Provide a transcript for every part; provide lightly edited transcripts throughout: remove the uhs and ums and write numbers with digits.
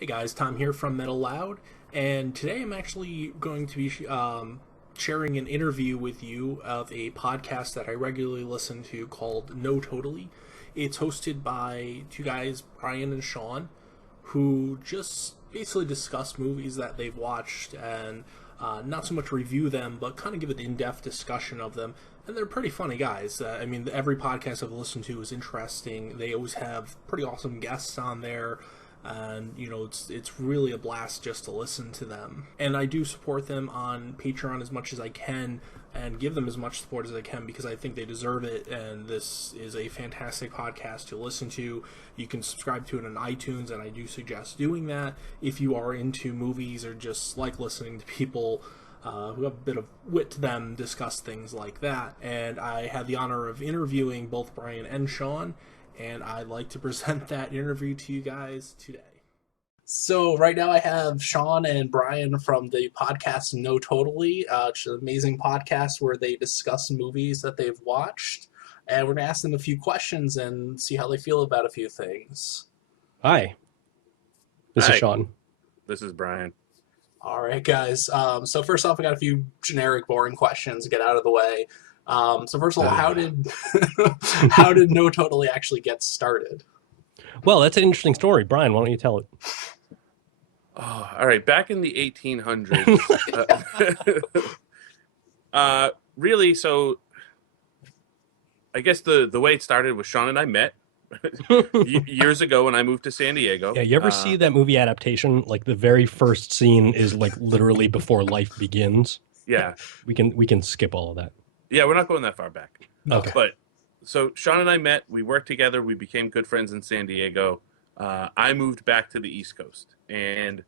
Hey guys, Tom here from Metalloud, and today I'm actually going to be sharing an interview with you of a podcast that I regularly listen to called No Totally. It's hosted by two guys, Brian and Shaun, who just basically discuss movies that they've watched and not so much review them, but kind of give an in-depth discussion of them. And they're pretty funny guys. Every podcast I've listened to is interesting. They always have pretty awesome guests on there, and it's really a blast just to listen to them. And I do support them on Patreon as much as I can and give them as much support as I can because I think they deserve it, and this is a fantastic podcast to listen to. You can subscribe to it on iTunes, and I do suggest doing that if you are into movies or just like listening to people who have a bit of wit to them discuss things like that. And I had the honor of interviewing both Brian and Shaun, and I'd like to present that interview to you guys today. So right now I have Shaun and Brian from the podcast No Totally, which is an amazing podcast where they discuss movies that they've watched. And we're going to ask them a few questions and see how they feel about a few things. Hi, this Hi. is Shaun. This is Brian. All right, guys. So first off, I got a few generic, boring questions to get out of the way. So first of all, how did how did No Totally actually get started? Well, that's an interesting story. Brian, why don't you tell it? Oh, all right. Back in the 1800s, really. So, I guess the way it started was Shaun and I met years ago when I moved to San Diego. Yeah, you ever see that movie adaptation? Like the very first scene is like literally before life begins. Yeah, We can skip all of that. yeah. We're not going that far back. Okay. But so Shaun and I met. We worked together. We became good friends in San Diego. I moved back to the East Coast, and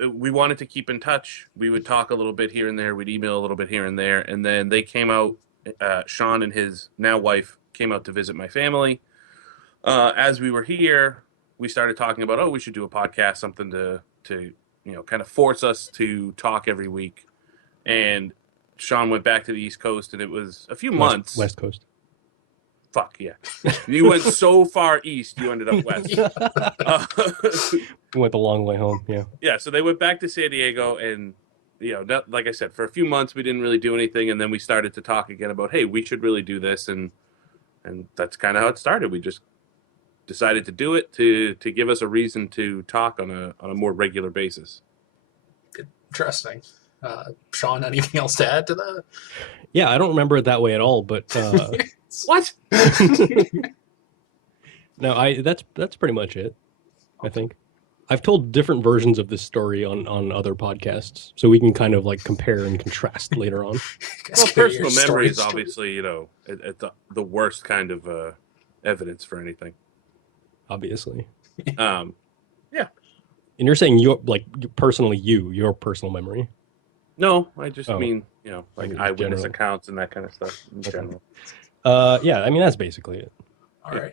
we wanted to keep in touch. We would talk a little bit here and there. We'd email a little bit here and there, and then they came out. Shaun and his now wife came out to visit my family. As we were here, we started talking about, we should do a podcast, something to kind of force us to talk every week. And Shaun went back to the East Coast, and it was a few months. West Coast. Fuck yeah! You went so far east, you ended up west. We went the long way home. Yeah. Yeah, so they went back to San Diego, and like I said, for a few months we didn't really do anything, and then we started to talk again about, hey, we should really do this, and that's kind of how it started. We just decided to do it to give us a reason to talk on a more regular basis. Interesting. Shaun, anything else to add to that? Yeah, I don't remember it that way at all, but What? no, that's pretty much it. I think I've told different versions of this story on other podcasts, so we can kind of like compare and contrast later on. Well, personal memory is obviously, it's the worst kind of evidence for anything. Obviously. Yeah. And you're saying your personal memory. No, I just Oh. mean, like eyewitness General. accounts and that kind of stuff in Okay. general. Yeah, I mean that's basically it. All right.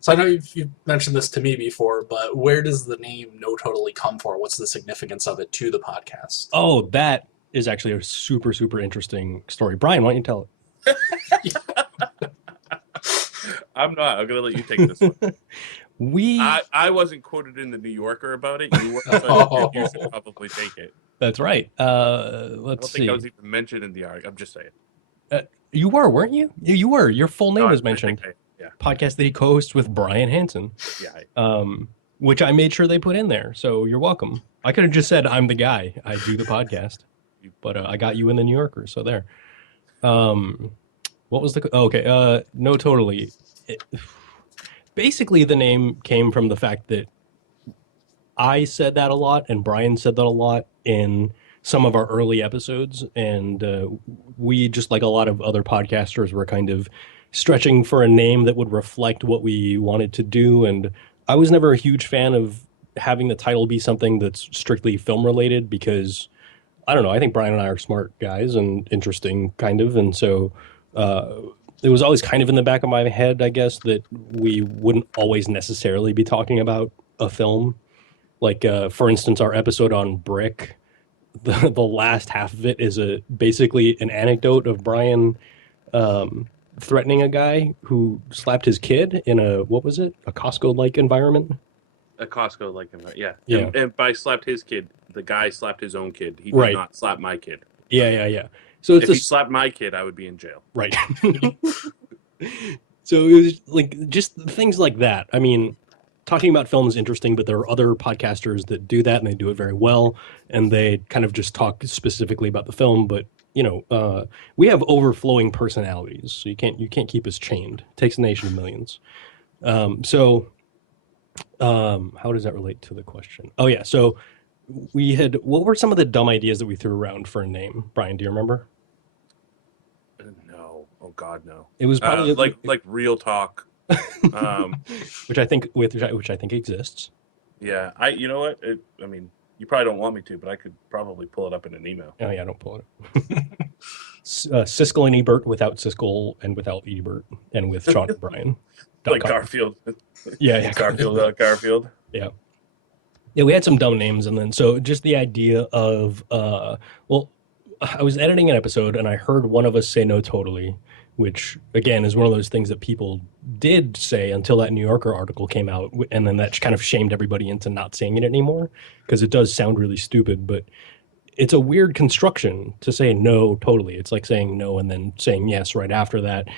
So I know you've mentioned this to me before, but where does the name No Totally come from? What's the significance of it to the podcast? Oh, that is actually a super, super interesting story. Brian, why don't you tell it? I'm not. I'm going to let you take this one. We I wasn't quoted in the New Yorker about it. You were, so you should probably take it. That's right. I don't Let's think see. I was even mentioned in the article. I'm just saying. You were, weren't you? You were. Your full name No, was I mentioned. think yeah. Podcast that he co-hosts with Brian Hansen, Yeah. which I made sure they put in there. So you're welcome. I could have just said I'm the guy. I do the podcast, but I got you in the New Yorker. So there. What was the? Okay. No, totally. Basically, the name came from the fact that I said that a lot and Brian said that a lot in some of our early episodes. And we, just like a lot of other podcasters, were kind of stretching for a name that would reflect what we wanted to do. And I was never a huge fan of having the title be something that's strictly film related because, I don't know, I think Brian and I are smart guys and interesting kind of. And so it was always kind of in the back of my head, I guess, that we wouldn't always necessarily be talking about a film. Like, for instance, our episode on Brick, the last half of it is basically an anecdote of Brian threatening a guy who slapped his kid in a Costco-like environment. A Costco like him. Yeah. Yeah. And by slapped his kid, the guy slapped his own kid. He did Right. not slap my kid. Yeah. So it's if he slapped my kid, I would be in jail. Right. So it was like just things like that. I mean, talking about film is interesting, but there are other podcasters that do that and they do it very well. And they kind of just talk specifically about the film. But, we have overflowing personalities. So you can't keep us chained. It takes a nation of millions. How does that relate to the question? Oh, yeah. So what were some of the dumb ideas that we threw around for a name? Brian, do you remember? No. Oh God, no. It was probably like Real Talk, which I think exists. Yeah, you know what? I mean, you probably don't want me to, but I could probably pull it up in an email. Oh yeah, don't pull it up. Siskel and Ebert without Siskel and without Ebert and with Shaun and Brian. Like Garfield. Yeah. Garfield. Yeah. Yeah, we had some dumb names, and then so just the idea of I was editing an episode and I heard one of us say no totally, which again is one of those things that people did say until that New Yorker article came out, and then that kind of shamed everybody into not saying it anymore because it does sound really stupid, but it's a weird construction to say no totally. It's like saying no and then saying yes right after that.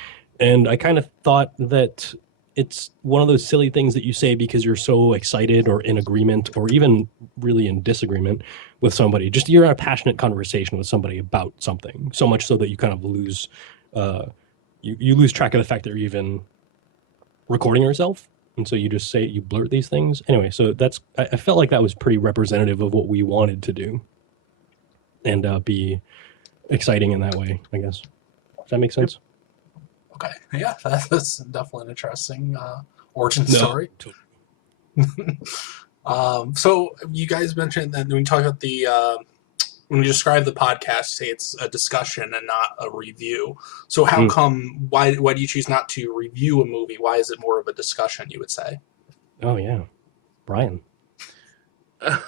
And I kind of thought that it's one of those silly things that you say because you're so excited or in agreement or even really in disagreement with somebody. Just you're in a passionate conversation with somebody about something, so much so that you kind of lose you lose track of the fact that you're even recording yourself. And so you just say, you blurt these things. Anyway, so I felt like that was pretty representative of what we wanted to do and be exciting in that way, I guess. Does that make sense? Okay. Yeah, that's definitely an interesting origin story. So you guys mentioned that when you talk about when you describe the podcast, say it's a discussion and not a review. So how come, why do you choose not to review a movie? Why is it more of a discussion, you would say? Oh, yeah. Brian. I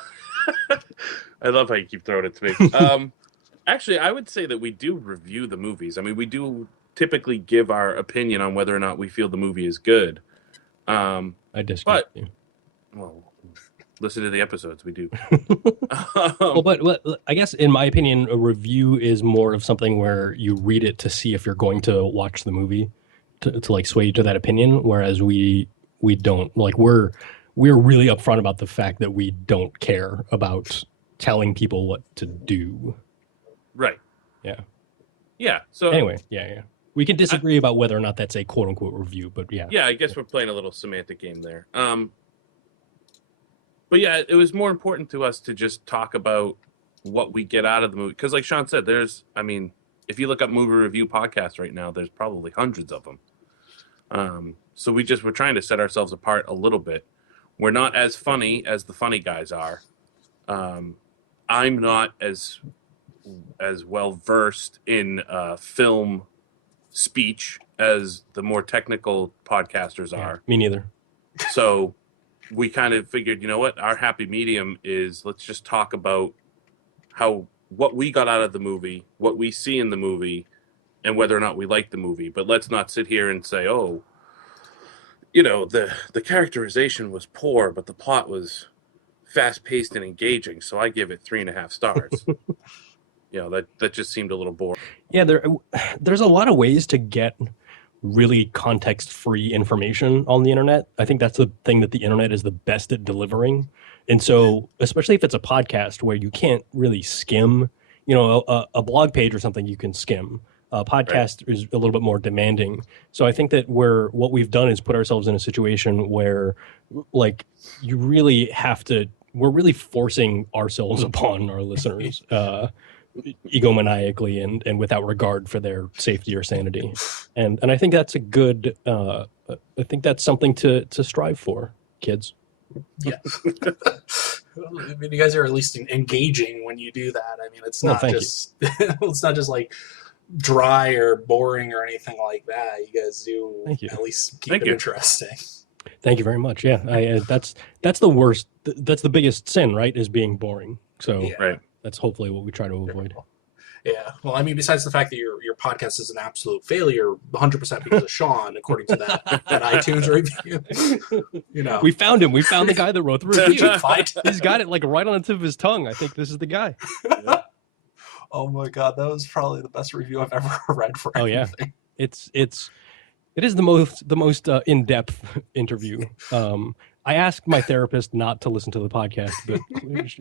love how you keep throwing it to me. Actually, I would say that we do review the movies. I mean, we do typically give our opinion on whether or not we feel the movie is good. I disagree. But, well, listen to the episodes. We do. But I guess in my opinion, a review is more of something where you read it to see if you're going to watch the movie to like sway you to that opinion. Whereas we don't, like we're really upfront about the fact that we don't care about telling people what to do. Right. Yeah. Yeah. So anyway, yeah. We can disagree about whether or not that's a quote unquote review, but yeah. Yeah, I guess we're playing a little semantic game there. But yeah, it was more important to us to just talk about what we get out of the movie. Because like Shaun said, if you look up movie review podcasts right now, there's probably hundreds of them. So we're trying to set ourselves apart a little bit. We're not as funny as the funny guys are. I'm not as well versed in film speech as the more technical podcasters are. Me neither. So we kind of figured, you know what, our happy medium is let's just talk about what we got out of the movie, what we see in the movie, and whether or not we like the movie. But let's not sit here and say, oh, the characterization was poor, but the plot was fast-paced and engaging, so I give it 3.5 stars. That just seemed a little boring. Yeah, there's a lot of ways to get really context-free information on the internet. I think that's the thing that the internet is the best at delivering. And so, especially if it's a podcast where you can't really skim, a blog page or something you can skim. A podcast is a little bit more demanding. So I think that what we've done is put ourselves in a situation where, like, we're really forcing ourselves upon our listeners. Egomaniacally and without regard for their safety or sanity, and I think that's a good. I think that's something to strive for, kids. Yeah, I mean, you guys are at least engaging when you do that. I mean, it's not it's not just like dry or boring or anything like that. You guys do at least keep it interesting. Thank you very much. Yeah, that's the worst. That's the biggest sin, right? Is being boring. So right. That's hopefully what we try to avoid. Yeah. Well, I mean, besides the fact that your podcast is an absolute failure, 100% because of Shaun, according to that iTunes review. You know, We found him. We found the guy that wrote the did review. you find? He's got it like right on the tip of his tongue. I think this is the guy. Oh my god, that was probably the best review I've ever read for Oh yeah, anything. it is the most in-depth interview. I asked my therapist not to listen to the podcast, but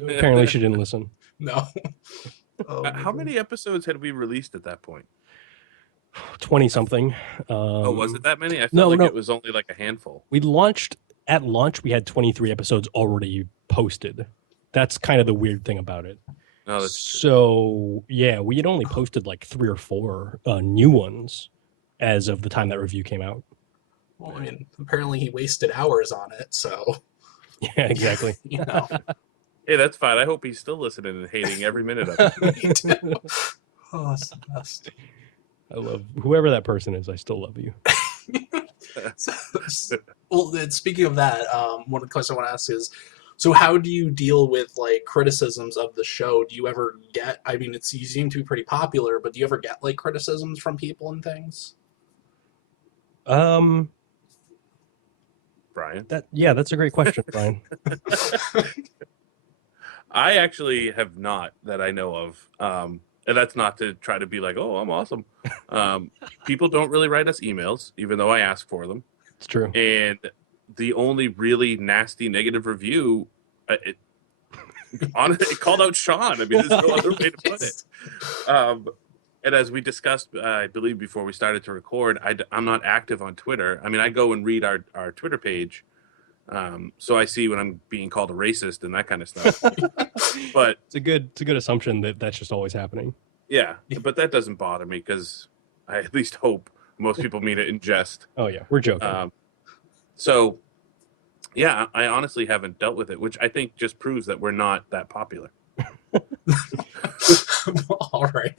apparently she didn't listen. No. Oh, How many episodes had we released at that point? 20 something. Was it that many? I felt no, like no. it was only like a handful. We launched at launch. We had 23 episodes already posted. That's kind of the weird thing about it. No, that's so yeah, we had only posted like 3 or 4 new ones as of the time that review came out. Well, I mean, apparently he wasted hours on it, so Yeah, exactly. you know. Hey, that's fine. I hope he's still listening and hating every minute of it. Me too. Oh, that's the best. I love whoever that person is. I still love you. Well, then, speaking of that, one of the questions I want to ask is, so how do you deal with like criticisms of the show? Do you ever get? I mean, you seem to be pretty popular, but do you ever get like criticisms from people and things? Brian. That's a great question, Brian. I actually have not that I know of. And that's not to try to be like, oh, I'm awesome. People don't really write us emails, even though I ask for them. It's true. And the only really nasty negative review, it called out Shaun. I mean, there's no other way to put it. And as we discussed, I believe before we started to record, I'm not active on Twitter. I mean, I go and read our Twitter page. So I see when I'm being called a racist and that kind of stuff. But it's a good assumption that that's just always happening. Yeah, but that doesn't bother me because I at least hope most people mean it in jest. Oh yeah, we're joking. So yeah, I honestly haven't dealt with it, which I think just proves that we're not that popular. All right.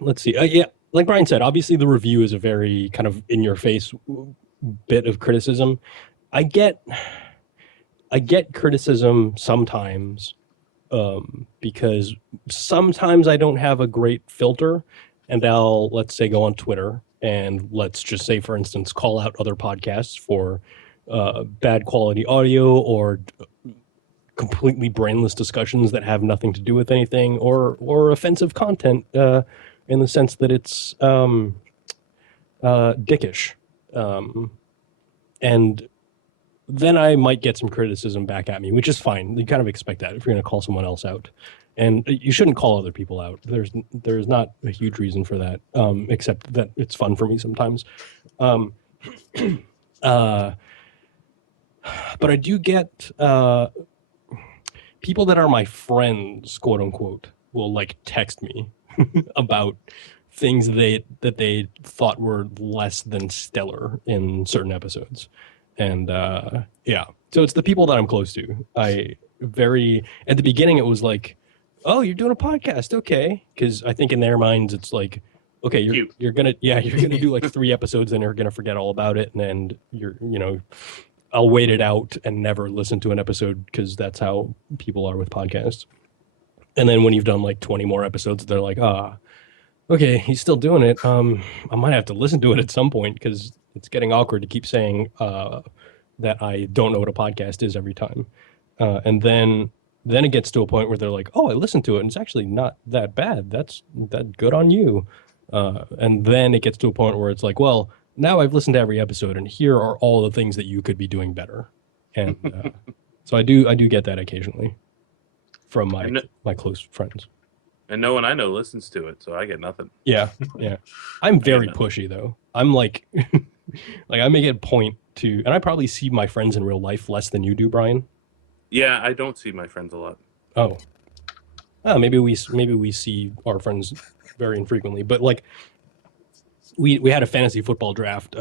Let's see. Yeah, like Brian said, obviously the review is a very kind of in your face bit of criticism. I get criticism sometimes because sometimes I don't have a great filter, and I'll, let's say, go on Twitter and let's just say, for instance, call out other podcasts for bad quality audio or completely brainless discussions that have nothing to do with anything, or offensive content in the sense that it's dickish. And then I might get some criticism back at me, which is fine. You kind of expect that if you're going to call someone else out. And you shouldn't call other people out. There's not a huge reason for that, except that it's fun for me sometimes. But I do get people that are my friends, quote unquote, will like text me about things that they thought were less than stellar in certain episodes. And yeah, so it's the people that I'm close to. At the beginning it was like, oh, you're doing a podcast, okay, because I think in their minds it's like, okay, you're gonna do like 3 episodes and you're gonna forget all about it, and I'll wait it out and never listen to an episode because that's how people are with podcasts. And then when you've done like 20 more episodes, they're like, okay, he's still doing it. I might have to listen to it at some point because it's getting awkward to keep saying that I don't know what a podcast is every time. And then it gets to a point where they're like, oh, I listened to it and it's actually not that bad. That's good on you. And then it gets to a point where it's like, well, now I've listened to every episode and here are all the things that you could be doing better. And so I do get that occasionally from my close friends. And no one I know listens to it, so I get nothing. Yeah. I'm very pushy though. I'm like, like I make it a point to, and I probably see my friends in real life less than you do, Brian. Yeah, I don't see my friends a lot. Oh, maybe we see our friends very infrequently, but like we had a fantasy football draft.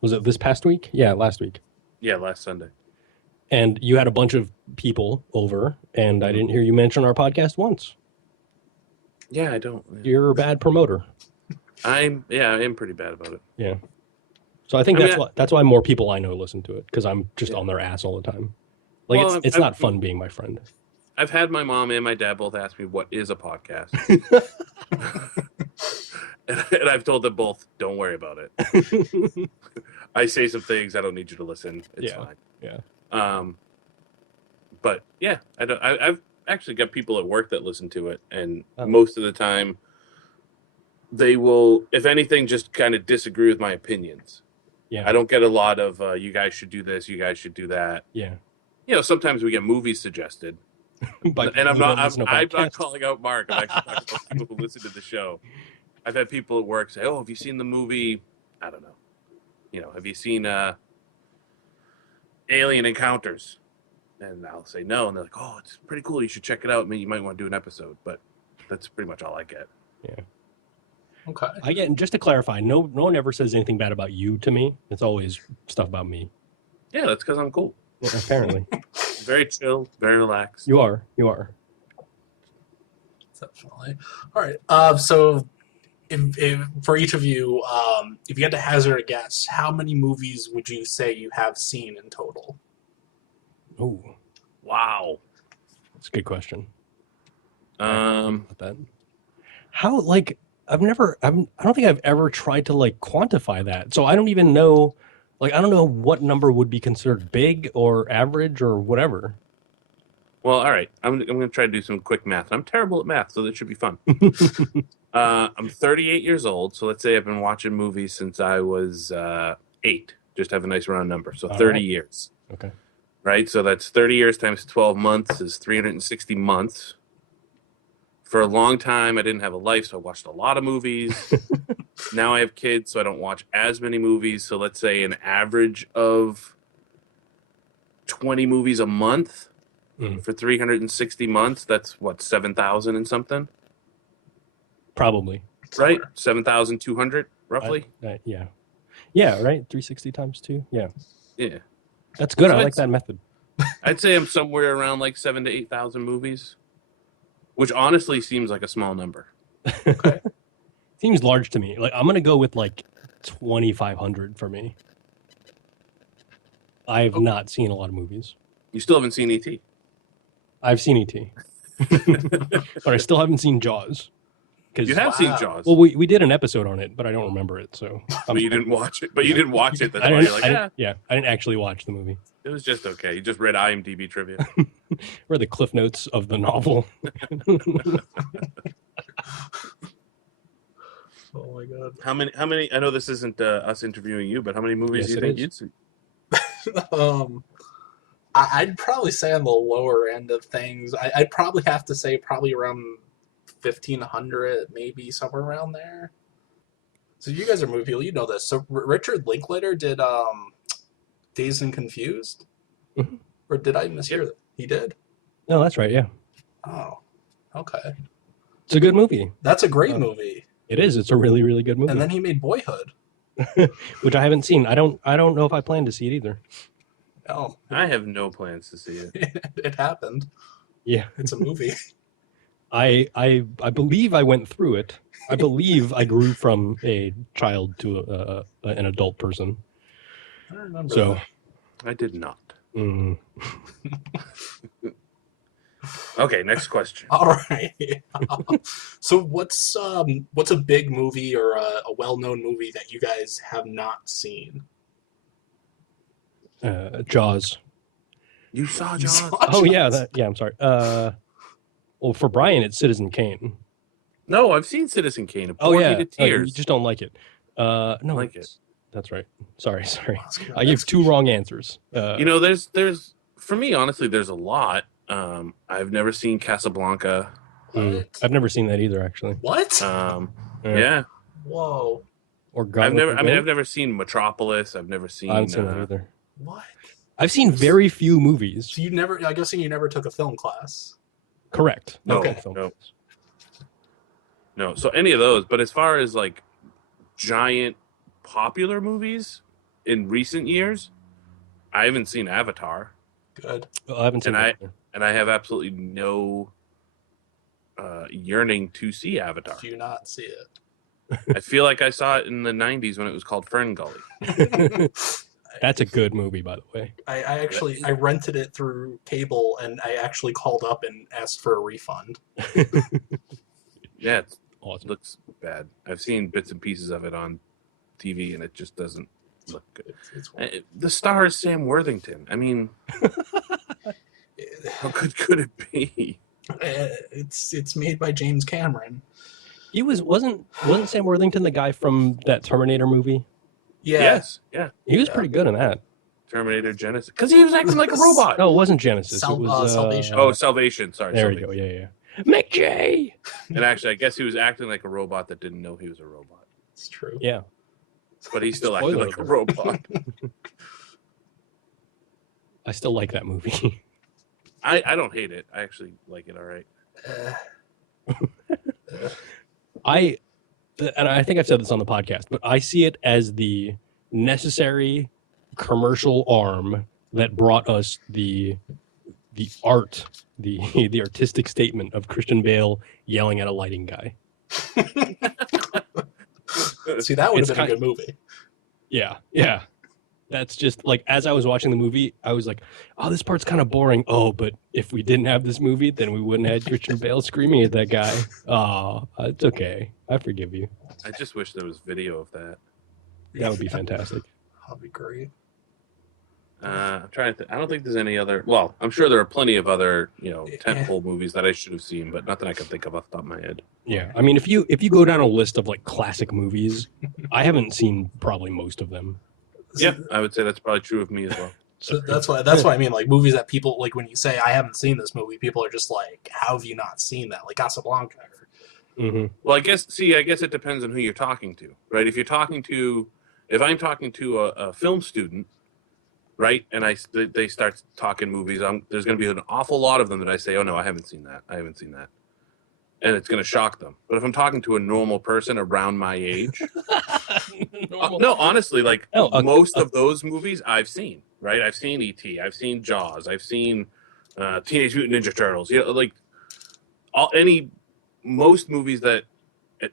Was it this past week? Yeah, last week. Yeah, last Sunday. And you had a bunch of people over, and I didn't hear you mention our podcast once. Yeah, I don't. Yeah. You're a bad promoter. I am pretty bad about it. Yeah. So I think that's why more people I know listen to it, because I'm just on their ass all the time. Like, well, it's not fun being my friend. I've had my mom and my dad both ask me what is a podcast, and I've told them both, don't worry about it. I say some things, I don't need you to listen. It's fine. Yeah. But yeah, I've actually got people at work that listen to it, and most of the time, they will, if anything, just kind of disagree with my opinions. Yeah. I don't get a lot of you guys should do this, you guys should do that. Yeah. Sometimes we get movies suggested. And I'm not calling out Mark. I'm actually talking about people who listen to the show. I've had people at work say, "Oh, have you seen the movie? I don't know. Have you seen Alien Encounters?" And I'll say no, and they're like, "Oh, it's pretty cool. You should check it out. Maybe you might want to do an episode." But that's pretty much all I get. Yeah. Okay. I get, just to clarify, no one ever says anything bad about you to me. It's always stuff about me. Yeah, that's because I'm cool. Yeah, apparently. Very chill, very relaxed. You are. Definitely. All right. So, if for each of you, if you had to hazard a guess, how many movies would you say you have seen in total? Oh, wow, that's a good question. That. How, like, I don't think I've ever tried to like quantify that. So I don't even know, like, I don't know what number would be considered big or average or whatever. Well, all right. I'm going to try to do some quick math. I'm terrible at math, so that should be fun. I'm 38 years old, so let's say I've been watching movies since I was 8. Just have a nice round number. So 30 years. Okay. Right? So that's 30 years times 12 months is 360 months. For a long time, I didn't have a life, so I watched a lot of movies. Now I have kids, so I don't watch as many movies. So let's say an average of 20 movies a month for 360 months. That's, what, 7,000 and something? Probably. Right? 7,200, roughly? Yeah. Yeah, right? 360 times 2? Yeah. Yeah. That's good. So I like that method. I'd say I'm somewhere around like 7,000 to 8,000 movies, which honestly seems like a small number. Okay. Seems large to me. Like, I'm going to go with like 2,500 for me. I've not seen a lot of movies. You still haven't seen E.T.? I've seen E.T. But I still haven't seen Jaws. You have seen Jaws. Well, we did an episode on it, but I don't remember it. So, but you didn't watch it. But you didn't watch it. That's why you're like, yeah. I didn't actually watch the movie. It was just okay. You just read IMDb trivia. Or the cliff notes of the novel. Oh my god! How many? I know this isn't us interviewing you, but how many movies do you think you'd see? I'd probably say on the lower end of things. I'd probably have to say probably around 1,500, maybe somewhere around there. So you guys are movie people, you know this. So Richard Linklater did Dazed and Confused, or did I mishear that? He did. No, that's right. Yeah. Oh, okay. It's a good movie. That's a great movie. It is. It's a really, really good movie. And then he made Boyhood, which I haven't seen. I don't know if I plan to see it either. Oh, I have no plans to see it. It happened. Yeah, it's a movie. I believe I went through it. I believe I grew from a child to an adult person. I remember. So that. I did not. Okay, next question. All right. So what's a big movie or a well-known movie that you guys have not seen? Jaws. You saw Jaws? Oh yeah, I'm sorry. Well, for Brian, it's Citizen Kane. No, I've seen Citizen Kane. Oh yeah, to tears. You just don't like it. No, like it. That's right. Sorry. I gave 2 wrong answers. There's for me, honestly, there's a lot. I've never seen Casablanca. I've never seen that either, actually. What? Yeah. Whoa. Or I've never seen Metropolis. I've never seen. I haven't seen that either. What? I've seen very few movies. So I'm guessing you never took a film class. Correct. No. Okay. No. So any of those, but as far as like giant popular movies in recent years, I haven't seen Avatar. Good. I haven't seen that either. And I have absolutely no yearning to see Avatar. Do you not see it? I feel like I saw it in the 90s when it was called Fern Gully. That's a good movie, by the way. I rented it through cable, and I actually called up and asked for a refund. Yeah, it Awesome. looks bad. I've seen bits and pieces of it on TV, and it just doesn't look good. The star is Sam Worthington. I mean, how good could it be? It's made by James Cameron. He wasn't Sam Worthington the guy from that Terminator movie? Yeah. Yes, yeah. He was pretty good in that. Terminator Genesis, because he was acting like a robot. No, it wasn't Genesis. It was Salvation. Oh, Salvation. Sorry. There Salvation. we go. Yeah. McJ. And actually, I guess he was acting like a robot that didn't know he was a robot. It's true. Yeah. But he still acted like a robot. I still like that movie. I don't hate it. I actually like it all right. And I think I've said this on the podcast, but I see it as the necessary commercial arm that brought us the artistic statement of Christian Bale yelling at a lighting guy. See, that would have been a good movie. Yeah. That's just like, as I was watching the movie, I was like, oh, this part's kind of boring. Oh, but if we didn't have this movie, then we wouldn't have Christian Bale screaming at that guy. Oh, it's okay. I forgive you. I just wish there was video of that. That would be fantastic. That'd be great. I'm trying to think. I don't think there's any other. Well, I'm sure there are plenty of other, tentpole movies that I should have seen, but nothing I can think of off the top of my head. Yeah, I mean, if you go down a list of like classic movies, I haven't seen probably most of them. Yeah, I would say that's probably true of me as well. So that's what I mean. Like movies that people like when you say I haven't seen this movie, people are just like, "How have you not seen that?" Like Casablanca. Mm-hmm. Well, I guess it depends on who you're talking to, right? If I'm talking to a film student, right, and they start talking movies, there's going to be an awful lot of them that I say, "Oh no, I haven't seen that. I haven't seen that," and it's going to shock them. But if I'm talking to a normal person around my age, no, honestly, like most of those movies I've seen, right? I've seen E.T., I've seen Jaws, I've seen Teenage Mutant Ninja Turtles. Like most movies that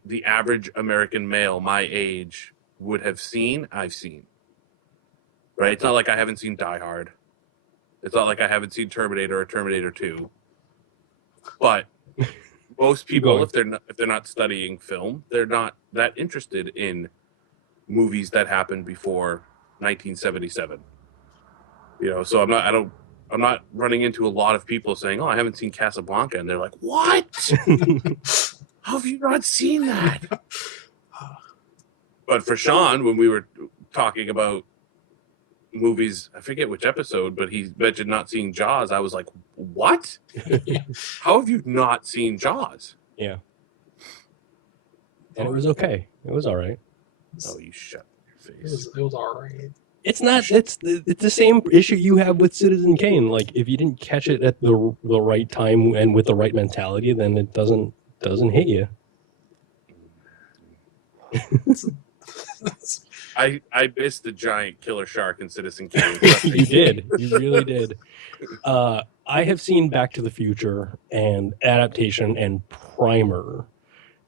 the average American male my age would have seen, I've seen. Right? It's not like I haven't seen Die Hard. It's not like I haven't seen Terminator or Terminator 2. But most people, if they're not studying film, they're not that interested in movies that happened before 1977. So I'm not running into a lot of people saying, "Oh, I haven't seen Casablanca," and they're like, "What? How have you not seen that?" But for Shaun, when we were talking about movies, I forget which episode, but he mentioned not seeing Jaws. I was like, "What? How have you not seen Jaws?" Yeah. And it was okay. It was all right. Oh, you shut your face. It was all right. It's not. It's the same issue you have with Citizen Kane. Like, if you didn't catch it at the right time and with the right mentality, then it doesn't hit you. I missed the giant killer shark in Citizen Kane. You did. You really did. I have seen Back to the Future and Adaptation and Primer.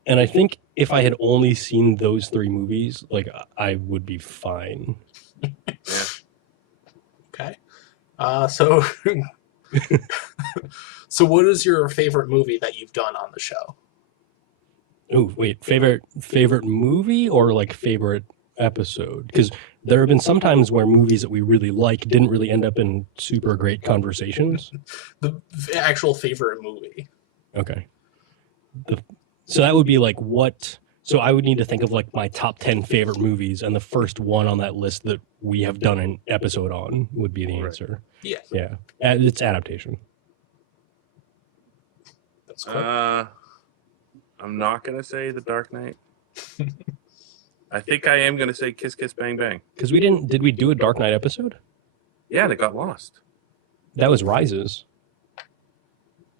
And I think if I had only seen those three movies, like, I would be fine. Yeah. Okay. So what is your favorite movie that you've done on the show? Oh, wait, favorite movie or like favorite episode? Because there have been some times where movies that we really like didn't really end up in super great conversations. The actual favorite movie. Okay. So that would be like what? So I would need to think of like my top 10 favorite movies, and the first one on that list that we have done an episode on would be the answer. Yeah. Yeah. It's Adaptation. That's cool. I'm not going to say The Dark Knight. I think I am going to say Kiss Kiss Bang Bang. Because did we do a Dark Knight episode? Yeah, and it got lost. That was Rises.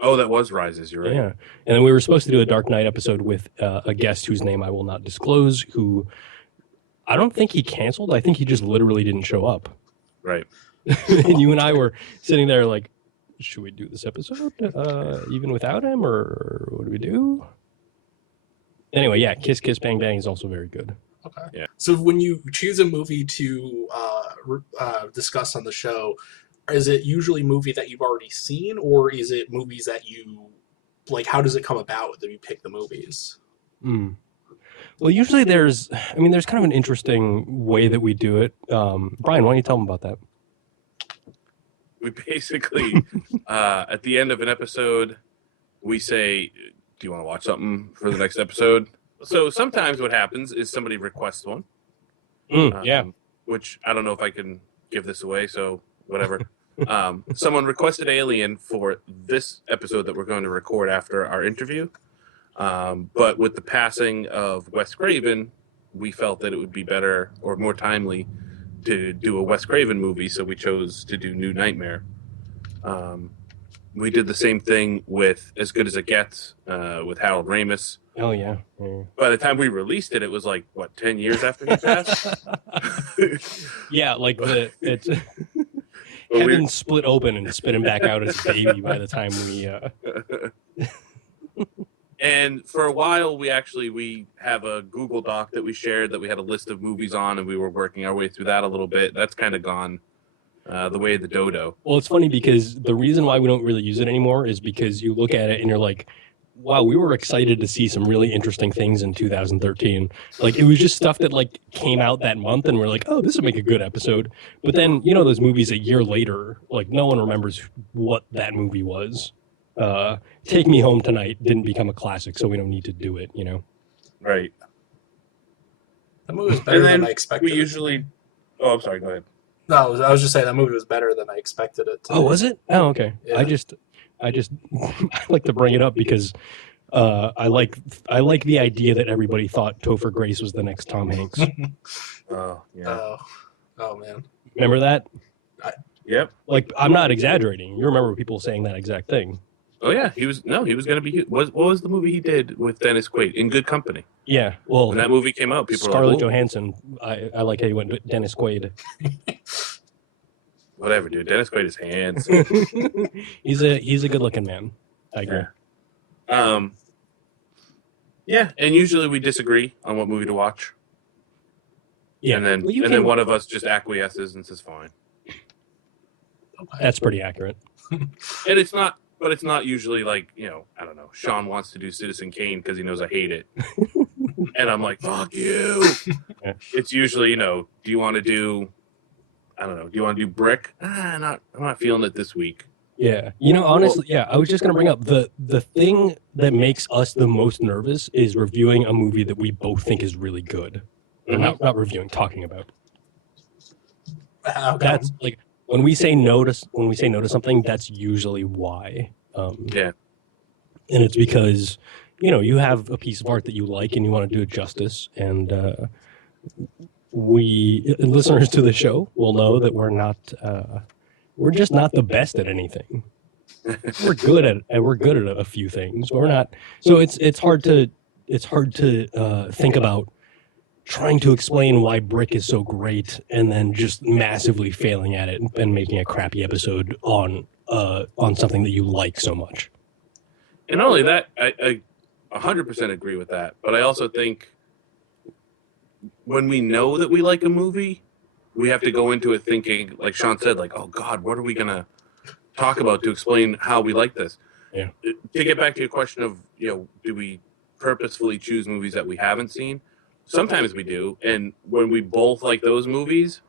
Oh, that was Rises, you're right. Yeah. And then we were supposed to do a Dark Knight episode with a guest whose name I will not disclose, who I don't think he canceled. I think he just literally didn't show up. Right. And you and I were sitting there like, should we do this episode even without him, or what do we do? Anyway, yeah, Kiss Kiss Bang Bang is also very good. Okay. Yeah. So when you choose a movie to discuss on the show, is it usually a movie that you've already seen, or is it movies that you like? How does it come about that you pick the movies? Well, usually there's kind of an interesting way that we do it. Brian, why don't you tell them about that? We basically, at the end of an episode, we say, do you want to watch something for the next episode? So sometimes what happens is somebody requests one. Yeah. Which I don't know if I can give this away, so whatever. Someone requested Alien for this episode that we're going to record after our interview. But with the passing of Wes Craven, we felt that it would be better or more timely to do a Wes Craven movie, so we chose to do New Nightmare. We did the same thing with As Good as It Gets with Harold Ramis. Oh, yeah. By the time we released it, it was like, 10 years after he passed? Yeah, like it's heaven split open and spit him back out as a baby by the time we... And for a while, we have a Google Doc that we shared that we had a list of movies on, and we were working our way through that a little bit. That's kind of gone the way of the dodo. Well, it's funny because the reason why we don't really use it anymore is because you look at it and you're like, wow, we were excited to see some really interesting things in 2013. Like, it was just stuff that, like, came out that month, and we're like, oh, this would make a good episode. But then, those movies a year later, like, no one remembers what that movie was. Take Me Home Tonight didn't become a classic, so we don't need to do it, Right. That movie was better than I expected. We usually... Oh, I'm sorry, go ahead. No, I was just saying that movie was better than I expected it to. Oh, was it? Oh, okay. Yeah. I just I like to bring it up because I like the idea that everybody thought Topher Grace was the next Tom Hanks. Oh, yeah. Oh, man. Remember that? Yep. Like, I'm not exaggerating. You remember people saying that exact thing. Oh, yeah. He was going to be... What was the movie he did with Dennis Quaid? In Good Company. Yeah. Well, when that movie came out, people Scarlett were like, Johansson. I like how you went with Dennis Quaid. Whatever, dude. Dennis Quaid is handsome. He's a good-looking man. I agree. Yeah. Yeah, and usually we disagree on what movie to watch. Yeah. And then one of us just acquiesces and says, fine. That's pretty accurate. And it's not usually like, I don't know, Shaun wants to do Citizen Kane because he knows I hate it. And I'm like, fuck you. Yeah. It's usually, do you want to do, I don't know, do you want to do Brick? I'm not feeling it this week. Yeah. Honestly, I was just going to bring up the thing that makes us the most nervous is reviewing a movie that we both think is really good. Mm-hmm. Not reviewing, talking about. Okay. That's like when we say no to something, that's usually why. Yeah. And it's because, you have a piece of art that you like and you want to do it justice. And listeners to the show will know that we're just not the best at anything. We're good at a few things, but we're not. So it's hard to think about trying to explain why Brick is so great and then just massively failing at it and making a crappy episode on something that you like so much. And not only that, I 100% agree with that. But I also think when we know that we like a movie, we have to go into it thinking, like Shaun said, like, oh God, what are we going to talk about to explain how we like this? Yeah. To get back to your question of, do we purposefully choose movies that we haven't seen? Sometimes we do. And when we both like those movies,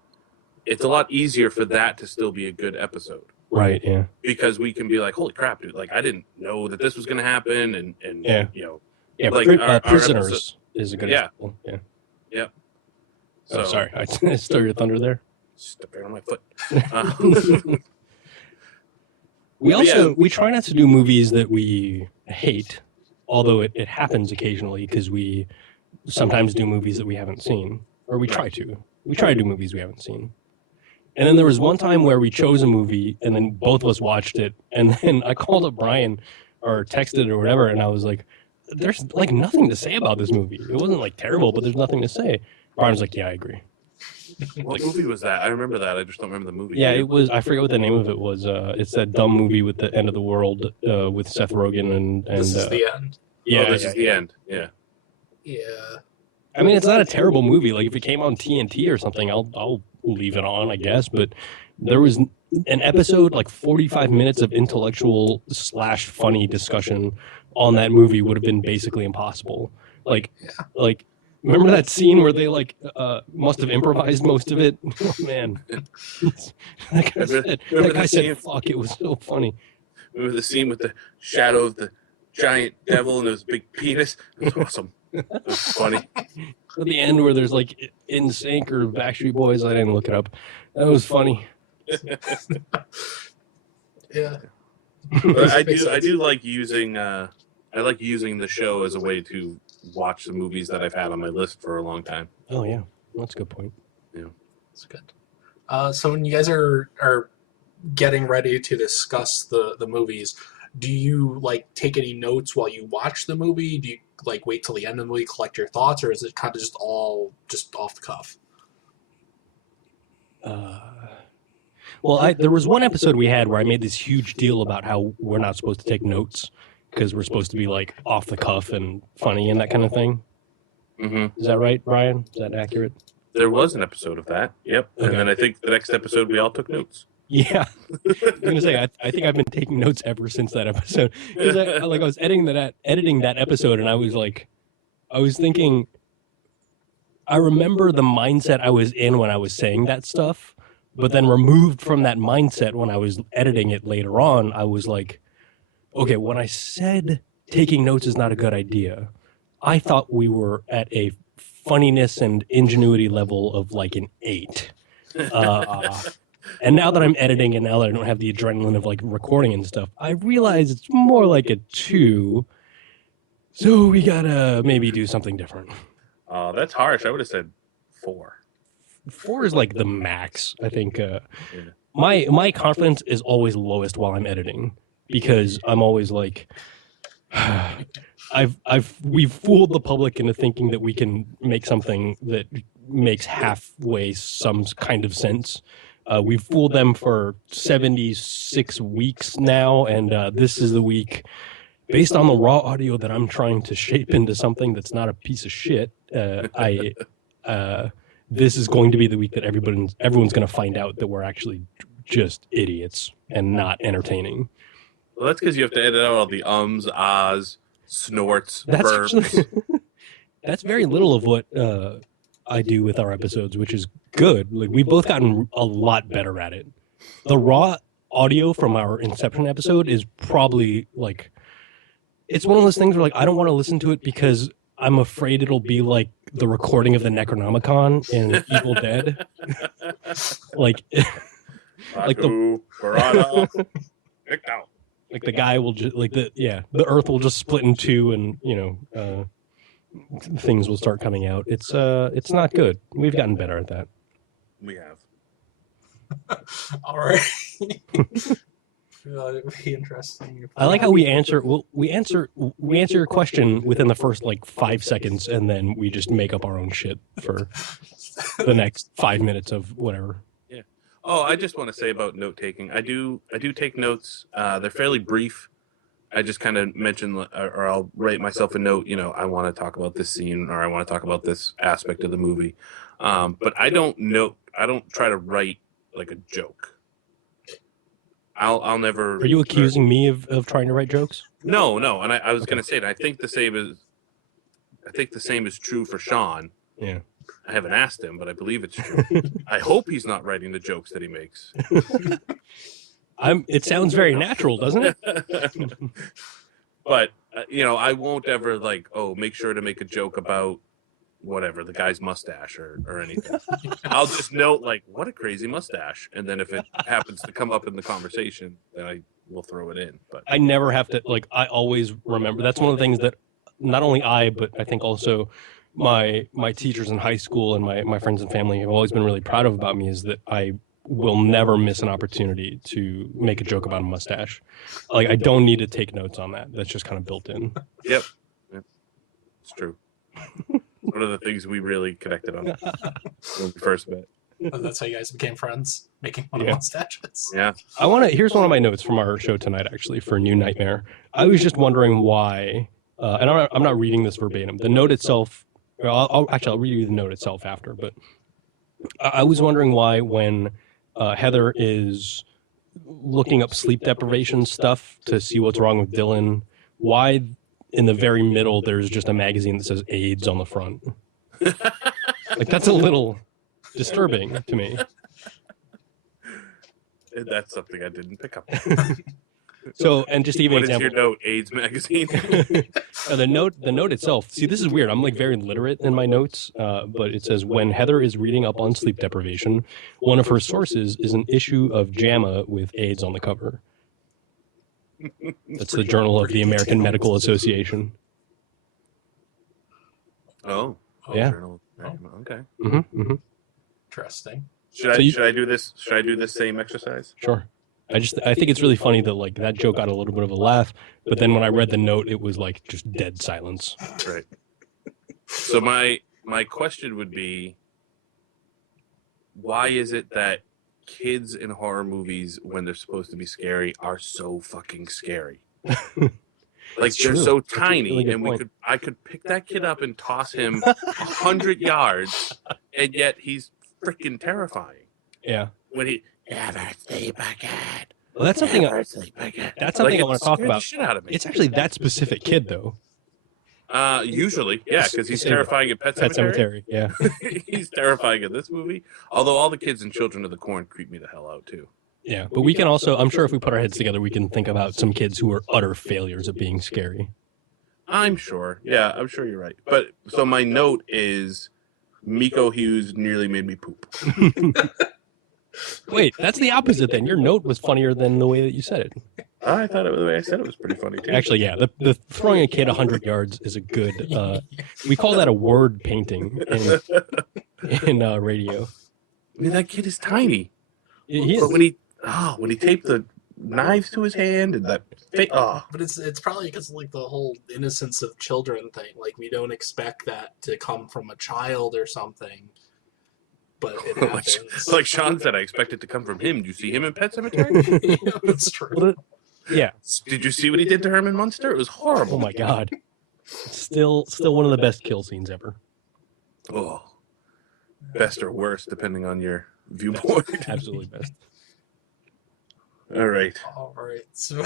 it's a lot easier for that to still be a good episode. Right, yeah. Because we can be like, holy crap, dude, like I didn't know that this was going to happen. And yeah. Yeah, like Prisoners our episode, is a good example. Yeah. Yep. So, sorry, I stole your thunder there. Stepping on my foot. We try not to do movies that we hate, although it happens occasionally because we sometimes do movies that we haven't seen, or we try to. We try to do movies we haven't seen. And then there was one time where we chose a movie, and then both of us watched it, and then I called up Brian or texted or whatever, and I was like, there's like nothing to say about this movie. It wasn't like terrible, but there's nothing to say. Brian was like, yeah, I agree. What movie was that? I remember that. I just don't remember the movie. Yeah, it was. I forget what the name of it was. It's that dumb movie with the end of the world with Seth Rogen and. This is the end. Yeah, this is the end. Yeah. Yeah. I mean, it's not a terrible movie. Like if it came on TNT or something, I'll leave it on, I guess. But there was an episode, like 45 minutes of intellectual / funny discussion on that movie would have been basically impossible. Like, like remember that scene where they like must have improvised most of it? Oh man, that guy said, "Fuck!" It was so funny. Remember the scene with the shadow of the giant devil and his big penis? It was awesome. It was funny. At the end where there's like NSYNC or Backstreet Boys, I didn't look it up. That was funny. Yeah. But I do like using the show as a way to watch the movies that I've had on my list for a long time. Oh yeah, that's a good point. Yeah, That's good. So when you guys are getting ready to discuss the movies, do you like take any notes while you watch the movie? Do you like wait till the end of the movie, collect your thoughts, or is it kind of just all just off the cuff? Well, there was one episode we had where I made this huge deal about how we're not supposed to take notes because we're supposed to be like off the cuff and funny and that kind of thing. Mm-hmm. Is that right, Brian? Is that accurate? There was an episode of that. Yep. Okay. And then I think the next episode we all took notes. Yeah, I was gonna say I think I've been taking notes ever since that episode because I was editing that episode and I was thinking, I remember the mindset I was in when I was saying that stuff, but then removed from that mindset when I was editing it later on, I was like, okay, when I said taking notes is not a good idea, I thought we were at a funniness and ingenuity level of like an 8. And now that I'm editing and now that I don't have the adrenaline of like recording and stuff, I realize it's more like a 2. So we gotta maybe do something different. That's harsh. I would have said 4. 4 is like the max, I think. My confidence is always lowest while I'm editing because I'm always like, we've fooled the public into thinking that we can make something that makes halfway some kind of sense. We've fooled them for 76 weeks now, and this is the week, based on the raw audio that I'm trying to shape into something that's not a piece of shit. This is going to be the week that everyone's going to find out that we're actually just idiots and not entertaining. Well, that's because you have to edit out all the ums, ahs, snorts, burps. That's very little of what I do with our episodes, which is good. Like we've both gotten a lot better at it. The raw audio from our Inception episode is probably like, it's one of those things where like I don't want to listen to it because I'm afraid it'll be like the recording of the Necronomicon in Evil Dead. like the guy will just like the earth will just split in 2 and things will start coming out. It's not good. We've gotten better at that. We have. All right. It would be interesting. I like how we answer your question within the first like 5 seconds, and then we just make up our own shit for the next 5 minutes of whatever. Yeah. Oh, I just want to say about note taking. I do take notes. They're fairly brief. I just kind of mention, or I'll write myself a note. I want to talk about this scene, or I want to talk about this aspect of the movie. But I don't try to write like a joke. I'll never. Are you accusing me of trying to write jokes? No. And I was going to say that I think the same is true for Shaun. Yeah. I haven't asked him, but I believe it's true. I hope he's not writing the jokes that he makes. It sounds very natural, doesn't it? But I won't ever make sure to make a joke about whatever the guy's mustache or anything. I'll just note what a crazy mustache, and then if it happens to come up in the conversation, then I will throw it in. But I never have to I always remember. That's one of the things that not only but I think also my teachers in high school and my friends and family have always been really proud of about me is that I will never miss an opportunity to make a joke about a mustache. I don't need to take notes on that. That's just kind of built in. Yep. It's true. One of the things we really connected on when we first met. That's how you guys became friends, making fun of mustaches. Yeah. Here's one of my notes from our show tonight, actually, for New Nightmare. I was just wondering why, and I'm not reading this verbatim. The note itself Well, I'll read you the note itself after, but I was wondering why when Heather is looking up sleep deprivation stuff to see what's wrong with Dylan, why in the very middle there's just a magazine that says AIDS on the front. Like, that's a little disturbing to me. That's something I didn't pick up. So, and just to give you an What is example, your note? AIDS magazine. the note itself. See, this is weird. I'm like very literate in my notes, but it says when Heather is reading up on sleep deprivation, one of her sources is an issue of JAMA with AIDS on the cover. That's the Journal of the American Medical Association. Oh, Yeah. Journal. Okay. Mm-hmm, mm-hmm. Interesting. Should I do this? Should I do this same exercise? Sure. I think it's really funny that like that joke got a little bit of a laugh, but then when I read the note, it was like just dead silence. Right. So my question would be, why is it that kids in horror movies, when they're supposed to be scary, are so fucking scary? Like, they're true. so That's a tiny, really good and point. I could pick that kid up and toss him 100 yards, and yet he's freaking terrifying. Yeah. When he never sleep again. Well, that's something. Never sleep again. That's something Like, I want to talk scared the about. shit out of me. It's actually that specific kid though. Usually, yeah, because he's Same. terrifying in Pet Pet Sematary. Cemetery. Yeah. He's terrifying in this movie. Although all the kids in Children of the Corn creep me the hell out too. Yeah. But we can also, I'm sure if we put our heads together, we can think about some kids who are utter failures at being scary. I'm sure. Yeah, I'm sure you're right. But so my note is, Miko Hughes nearly made me poop. Wait, that's the opposite then. Your note was funnier than the way that you said it. I thought the way I said it was pretty funny too. Actually, yeah, the throwing a kid 100 yards is a good. We call that a word painting in radio. I mean, that kid is tiny. He is. But when he taped the knives to his hand and that, But it's probably because like the whole innocence of children thing. Like we don't expect that to come from a child or something, but it happens. like Sean said, I expect it to come from him. Did you see him in Pet Cemetery? Yeah, that's true. Yeah. Did you see what he did to Herman Munster? It was horrible. Oh my God. Still one of the best kill scenes ever. Oh, best or worst, depending on your viewpoint. Absolutely best. All right. All right. So,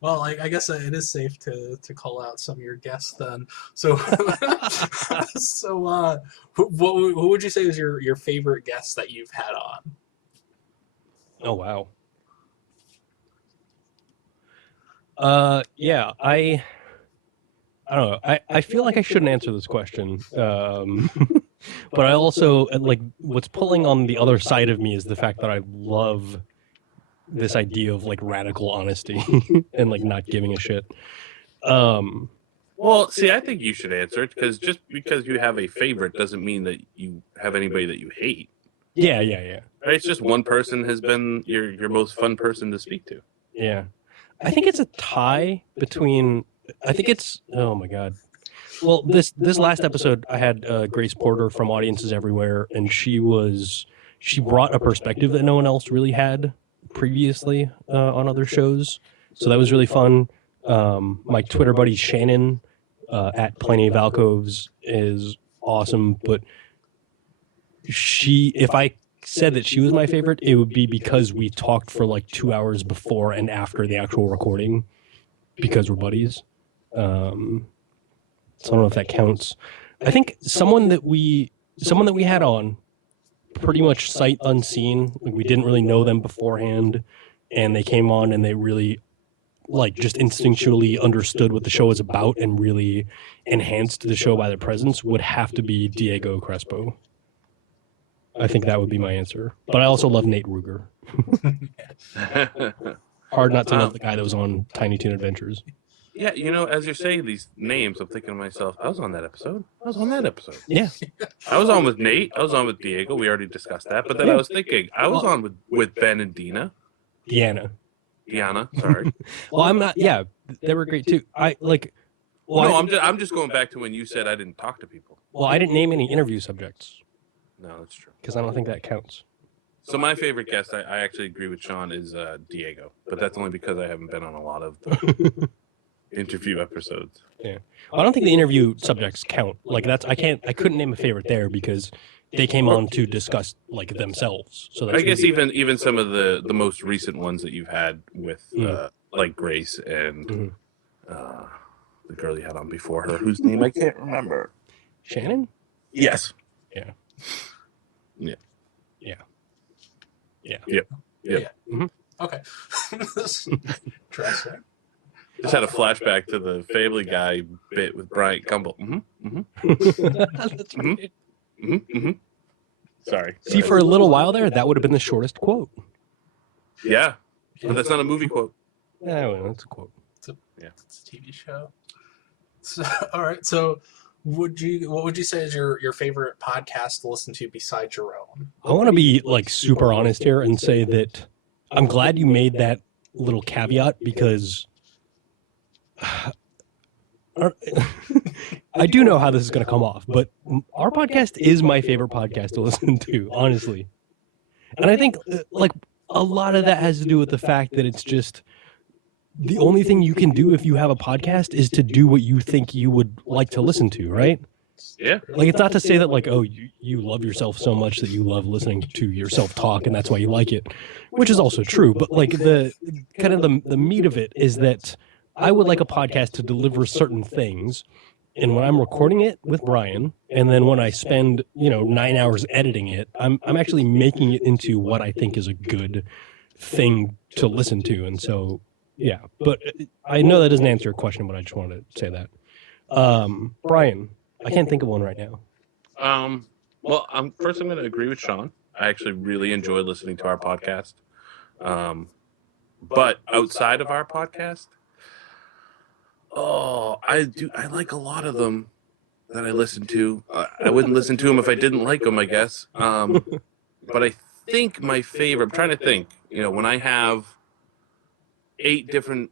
well, I guess it is safe to call out some of your guests then. So, who would you say is your favorite guest that you've had on? Oh wow. Yeah, I don't know. I feel like I shouldn't answer this question. But I also like what's pulling on the other side of me is the fact that I love this idea of like radical honesty and like not giving a shit. Well, see, I think you should answer it because just because you have a favorite doesn't mean that you have anybody that you hate. Yeah. Right? It's just one person has been your most fun person to speak to. Yeah. I think it's a tie between. I think it's. Oh my God. Well, this last episode, I had Grace Porter from Audiences Everywhere, and she brought a perspective that no one else really had previously on other shows. So that was really fun. My Twitter buddy Shannon at Plenty of Alcoves is awesome, but if I said that she was my favorite, it would be because we talked for like 2 hours before and after the actual recording because we're buddies. So I don't know if that counts. I think someone that we had on pretty much sight unseen, like we didn't really know them beforehand, and they came on and they really like just instinctually understood what the show was about and really enhanced the show by their presence would have to be Diego Crespo. I think that would be my answer. But I also love Nate Ruger. Hard not to love the guy that was on Tiny Toon Adventures. Yeah, as you're saying these names, I'm thinking to myself, I was on that episode. Yeah. I was on with Nate. I was on with Diego. We already discussed that. But then I was thinking, I was on with Ben and Deanna, sorry. Well, I'm not. Yeah, they were great too. I'm just going back to when you said I didn't talk to people. Well, I didn't name any interview subjects No, that's true. because I don't think that counts. So my favorite guest, I actually agree with Sean, is Diego. But that's only because I haven't been on a lot of them. interview episodes. Yeah. I don't think the interview subjects count. Like I couldn't name a favorite there because they came on to discuss like themselves. So that's I guess even some of the most recent ones that you've had with like Grace and the girl you had on before her, whose name I can't remember. Shannon? Yes. Yeah. Yeah. Yeah. Yeah. Yep. Yeah. Mm-hmm. Okay. Interesting. Just had a flashback to the Family Guy bit with Brian Gumble. That's right. Sorry. See, for a little while there, that would have been the shortest quote. Yeah, but that's not a movie quote. Yeah, well, that's a quote. It's a TV show. So, all right. So, what would you say is your favorite podcast to listen to besides your own? I want to be like super honest here and say that I'm glad you made that little caveat because I do know how this is going to come off, but our podcast is my favorite podcast to listen to, honestly. And I think like a lot of that has to do with the fact that it's just the only thing you can do if you have a podcast is to do what you think you would like to listen to, right? Yeah. Like, it's not to say that, like, oh, you love yourself so much that you love listening to yourself talk and that's why you like it, which is also true. But, like, the kind of the meat of it is that I would like a podcast to deliver certain things. And when I'm recording it with Brian, and then when I spend, 9 hours editing it, I'm actually making it into what I think is a good thing to listen to. And so, yeah. But I know that doesn't answer your question, but I just wanted to say that. Brian, I can't think of one right now. Well, first I'm going to agree with Sean. I actually really enjoy listening to our podcast. But outside of our podcast, I like a lot of them that I listen to. I wouldn't listen to them if I didn't like them, I guess. But I think my favorite, I'm trying to think, when I have 8 different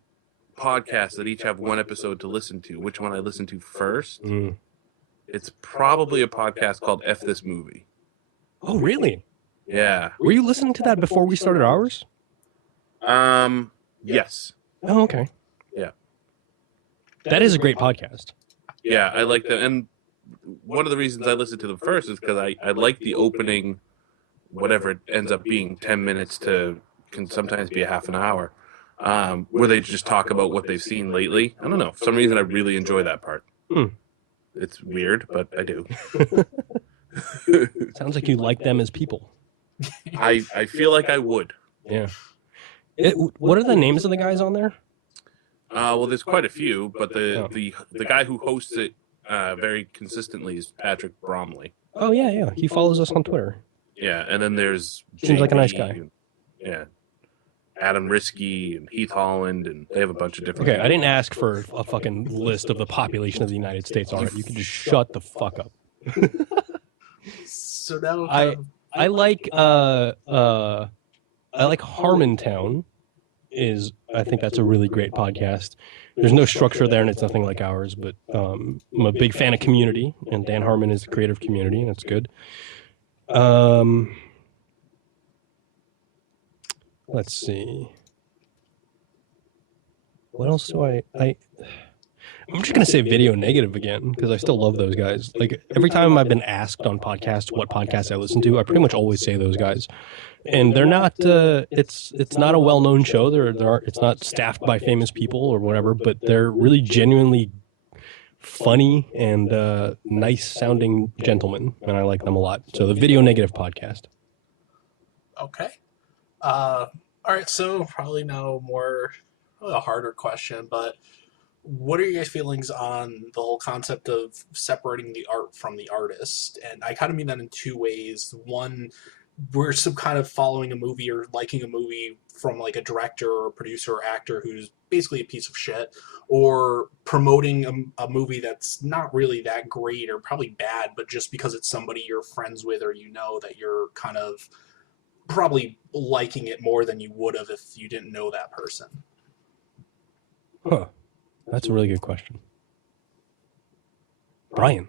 podcasts that each have one episode to listen to, which one I listen to first? It's probably a podcast called F This Movie. Oh, really? Yeah. Were you listening to that before we started ours? Yes. Oh, okay. Yeah. That is a great podcast. Yeah, I like them. And one of the reasons I listen to them first is because I like the opening, whatever it ends up being, 10 minutes can sometimes be a half an hour, where they just talk about what they've seen lately. I don't know. For some reason, I really enjoy that part. It's weird, but I do. Sounds like you like them as people. I feel like I would. Yeah. What are the names of the guys on there? Well, there's quite a few, but the guy who hosts it very consistently is Patrick Bromley. Oh, yeah. He follows us on Twitter. Yeah, and then there's Seems JB, like a nice guy. Yeah. Adam Risky and Heath Holland, and they have a bunch of different Okay, people. I didn't ask for a fucking list of the population of the United States. All right, you can just shut the fuck up. So now I like Harmontown. I think that's a really great podcast. There's no structure there, and it's nothing like ours. But I'm a big fan of Community, and Dan Harmon is the creator of Community, and it's good. Let's see. What else do I'm just going to say Video Negative again, because I still love those guys. Like, every time I've been asked on podcasts what podcasts I listen to, I pretty much always say those guys. And they're not, it's not a well-known show. It's not staffed by famous people or whatever, but they're really genuinely funny and nice-sounding gentlemen, and I like them a lot. So the Video Negative podcast. Okay. All right, so probably now more a harder question, but what are your guys' feelings on the whole concept of separating the art from the artist? And I kind of mean that in two ways. One, we're some kind of following a movie or liking a movie from like a director or producer or actor who's basically a piece of shit, or promoting a movie that's not really that great or probably bad, but just because it's somebody you're friends with or that you're kind of probably liking it more than you would have if you didn't know that person. Huh. That's a really good question. Brian.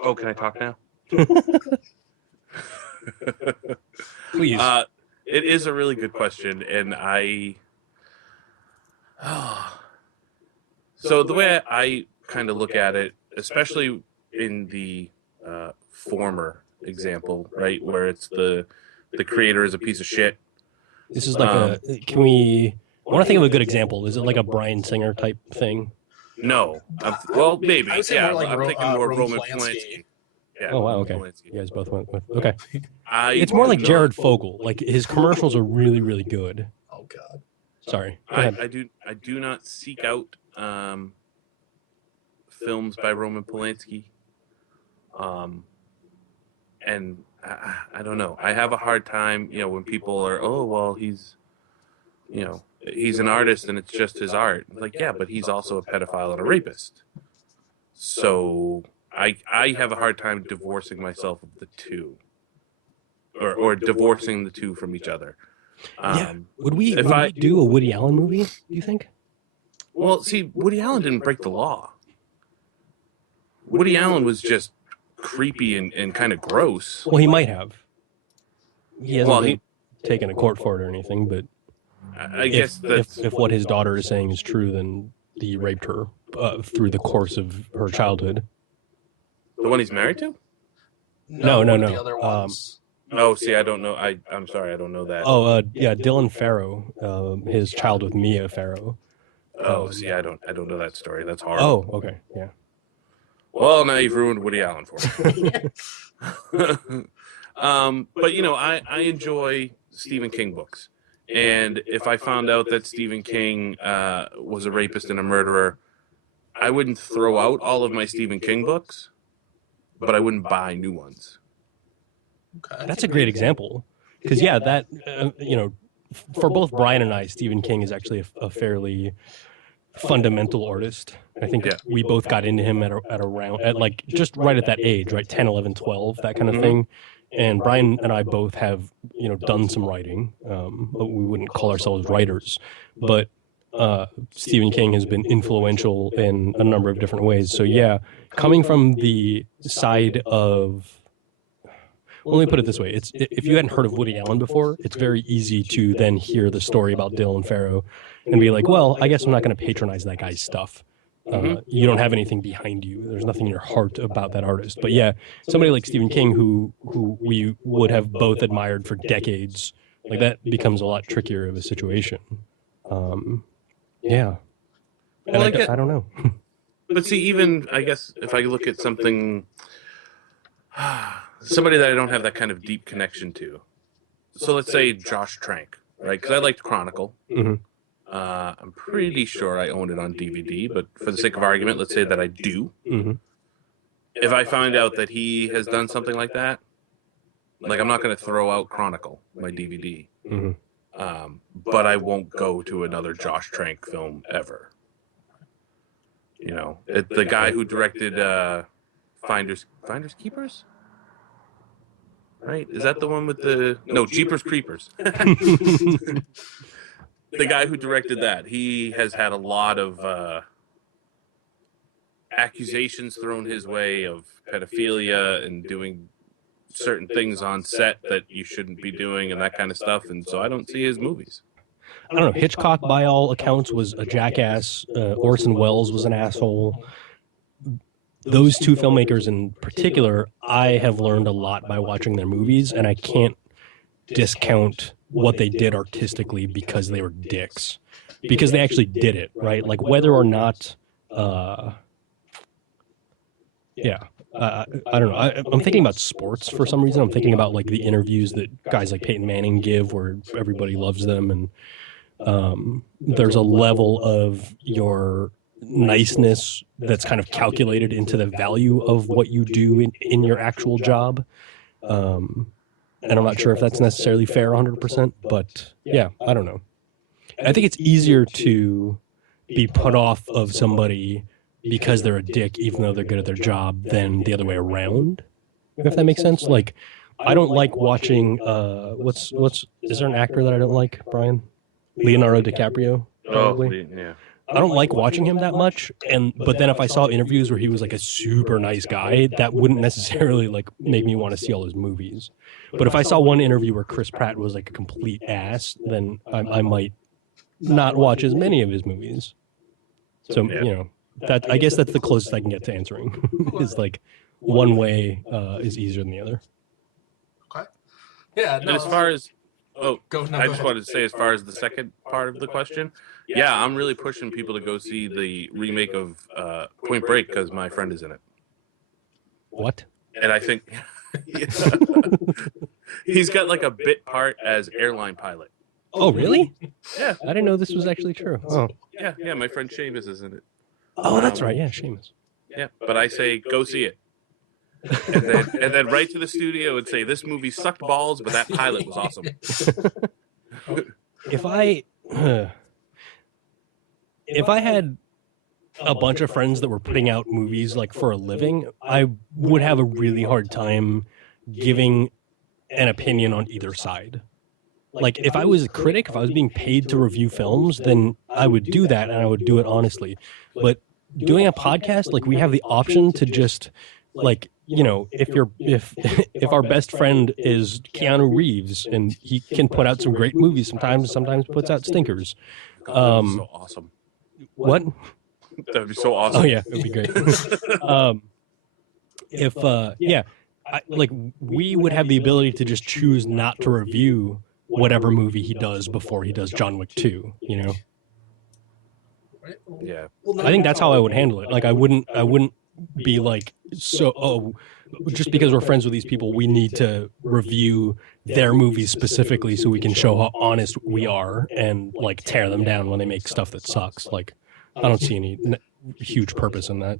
Oh, can I talk now? Please. It is a really good question, and So the way I kind of look at it, especially in the former example, right, where it's the creator is a piece of shit. This is like I want to think of a good example. Is it like a Bryan Singer type thing? No, well, maybe. I would say Yeah, more like I'm thinking more Roman Roman Polanski. Polanski. Yeah, Oh wow, Roman okay. Polanski. You guys both went with okay. It's more like Jared Fogle. Like his commercials are really, really good. Oh God. Sorry. Go ahead. I do not seek out films by Roman Polanski. And I don't know. I have a hard time, when people are, oh well, he's an artist and it's just his art. Like, yeah, but he's also a pedophile and a rapist. So I have a hard time divorcing myself of the two, or divorcing the two from each other. Would we do a Woody Allen movie, do you think? Well, see, Woody Allen didn't break the law. Woody Allen was just creepy and kind of gross. Well, he might have. He hasn't been taken to court for it or anything, but I guess if what his daughter is saying is true, then he raped her through the course of her childhood. The one he's married to? No. The other ones. Oh, see, I don't know. I'm sorry, I don't know that. Oh, yeah, Dylan Farrow, his child with Mia Farrow. Oh, see, I don't know that story. That's horrible. Oh, okay, yeah. Well, now you've ruined Woody Allen for me. But I enjoy Stephen King books, and if I found out that Stephen King was a rapist and a murderer, I wouldn't throw out all of my Stephen King books, but I wouldn't buy new ones. Okay. That's a great example, because that for both Brian and I, Stephen King is actually a fairly fundamental artist. I think we both got into him at like just right at that age, right? 10, 11, 12, that kind of thing. And Brian and I both have, done some writing. We wouldn't call ourselves writers, but Stephen King has been influential in a number of different ways. So yeah, coming from the side of, well, let me put it this way. If you hadn't heard of Woody Allen before, it's very easy to then hear the story about Dylan Farrow and be like, well, I guess I'm not going to patronize that guy's stuff. You don't have anything behind you. There's nothing in your heart about that artist. But yeah, somebody like Stephen King, who we would have both admired for decades, like that becomes a lot trickier of a situation. Yeah. Well, I don't know. But see, even, I guess, if I look at something, somebody that I don't have that kind of deep connection to. So let's say Josh Trank, right? Because I liked Chronicle. Mm-hmm. I'm pretty sure I own it on DVD, but for the sake of argument, let's say that I do. Mm-hmm. If I find out that he has done something like that, like I'm not going to throw out Chronicle, my DVD. Mm-hmm. But I won't go to another Josh Trank film ever. The guy who directed Finders Keepers? Right? Is that the one with no, Jeepers Creepers. The guy who directed that, he has had a lot of accusations thrown his way of pedophilia and doing certain things on set that you shouldn't be doing and that kind of stuff. And so I don't see his movies. I don't know. Hitchcock, by all accounts, was a jackass. Orson Welles was an asshole. Those two filmmakers in particular, I have learned a lot by watching their movies, and I can't discount what they did artistically because they were dicks. Because they actually did it, right? Like whether or not, I don't know. I'm thinking about sports for some reason. I'm thinking about like the interviews that guys like Peyton Manning give where everybody loves them, and there's a level of your niceness that's kind of calculated into the value of what you do in your actual job. And I'm not sure if that's necessarily fair 100%, but yeah, I don't know. I think it's easier to be put off of somebody because they're a dick, even though they're good at their job, than the other way around, if that makes sense. Like, I don't like watching, is there an actor that I don't like, Brian? Leonardo DiCaprio, probably. Oh, yeah. I don't like watching him that much, but then if I saw interviews where he was like a super nice guy, that wouldn't necessarily like make me want to see all his movies. But if I saw one interview where Chris Pratt was like a complete ass, then I might not watch as many of his movies. So, that I guess that's the closest I can get to answering. Is like one way is easier than the other. Okay. Yeah. And as far as I go just ahead. wanted to say, as far as the second part of the question, yeah, I'm really pushing people to go see the remake of Point Break because my friend is in it. What? And I think he's got like a bit part as airline pilot. Oh, really? Yeah. I didn't know this was actually true. Oh. Yeah, my friend Seamus is in it. Oh, that's right. Yeah, Seamus. Yeah, but I say go see it. And then right to the studio and say this movie sucked balls, but that pilot was awesome. If I had a bunch of friends that were putting out movies like for a living, I would have a really hard time giving an opinion on either side. Like if I was a critic, if I was being paid to review films, then I would do that and I would do it honestly. But doing a podcast, like we have the option to just like, if our best friend is Keanu Reeves and he can put out some great movies sometimes puts out stinkers. God, that'd be so awesome. What? That'd be so awesome. Oh yeah, it would be great. We would have the ability to just choose not to review whatever movie he does before he does John Wick 2, Yeah. I think that's how I would handle it. Like I wouldn't be like, just because we're friends with these people, we need to review their movies specifically so we can show how honest we are and like tear them down when they make stuff that sucks. Like I don't see any huge purpose in that.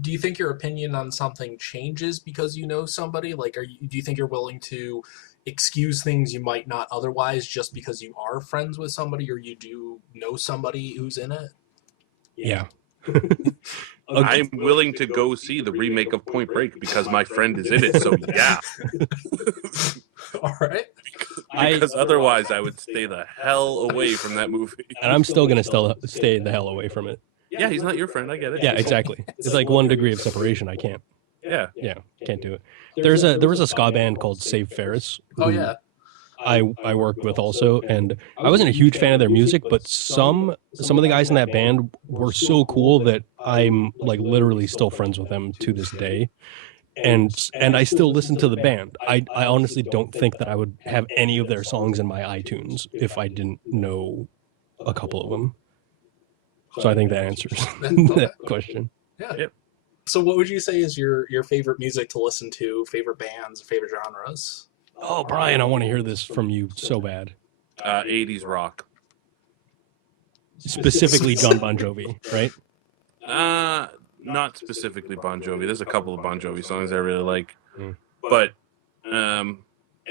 Do you think your opinion on something changes because you know somebody? Like, do you think you're willing to excuse things you might not otherwise just because you are friends with somebody or you do know somebody who's in it? Yeah. I'm willing to go see the remake of Point Break because my friend is in it. So yeah. All right. Because otherwise I would stay the hell away from that movie. And I'm still going to stay the hell away from it. Yeah, he's not your friend. I get it. Yeah, exactly. It's like 1 degree of separation. I can't. Yeah. Yeah, can't do it. There was a ska band called Save Ferris. Oh yeah. I worked with also, and I wasn't a huge fan of their music, but some of the guys in that band were so cool that I'm like literally still friends with them to this day. And I still listen to the band. I honestly don't think that I would have any of their songs in my iTunes if I didn't know a couple of them. So I think that answers that question. Yeah. Yep. So what would you say is your favorite music to listen to, favorite bands, favorite genres? Oh, Brian, I want to hear this from you so bad. 80s rock. Specifically John Bon Jovi, right? Not specifically Bon Jovi. There's a couple of Bon Jovi songs I really like. But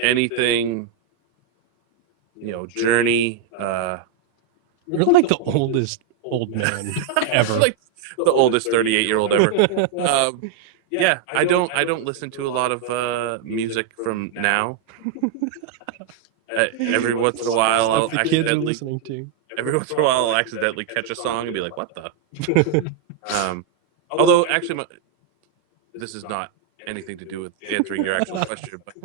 anything, Journey. You're like the oldest old man ever. Like the oldest 38-year-old ever. Yeah, I don't listen to a lot of music from now. Every once in a while, I'll the kids are accidentally listening to. every once in a while I'll accidentally catch a song and be like, "What the?" Although actually, this is not anything to do with answering your actual question, but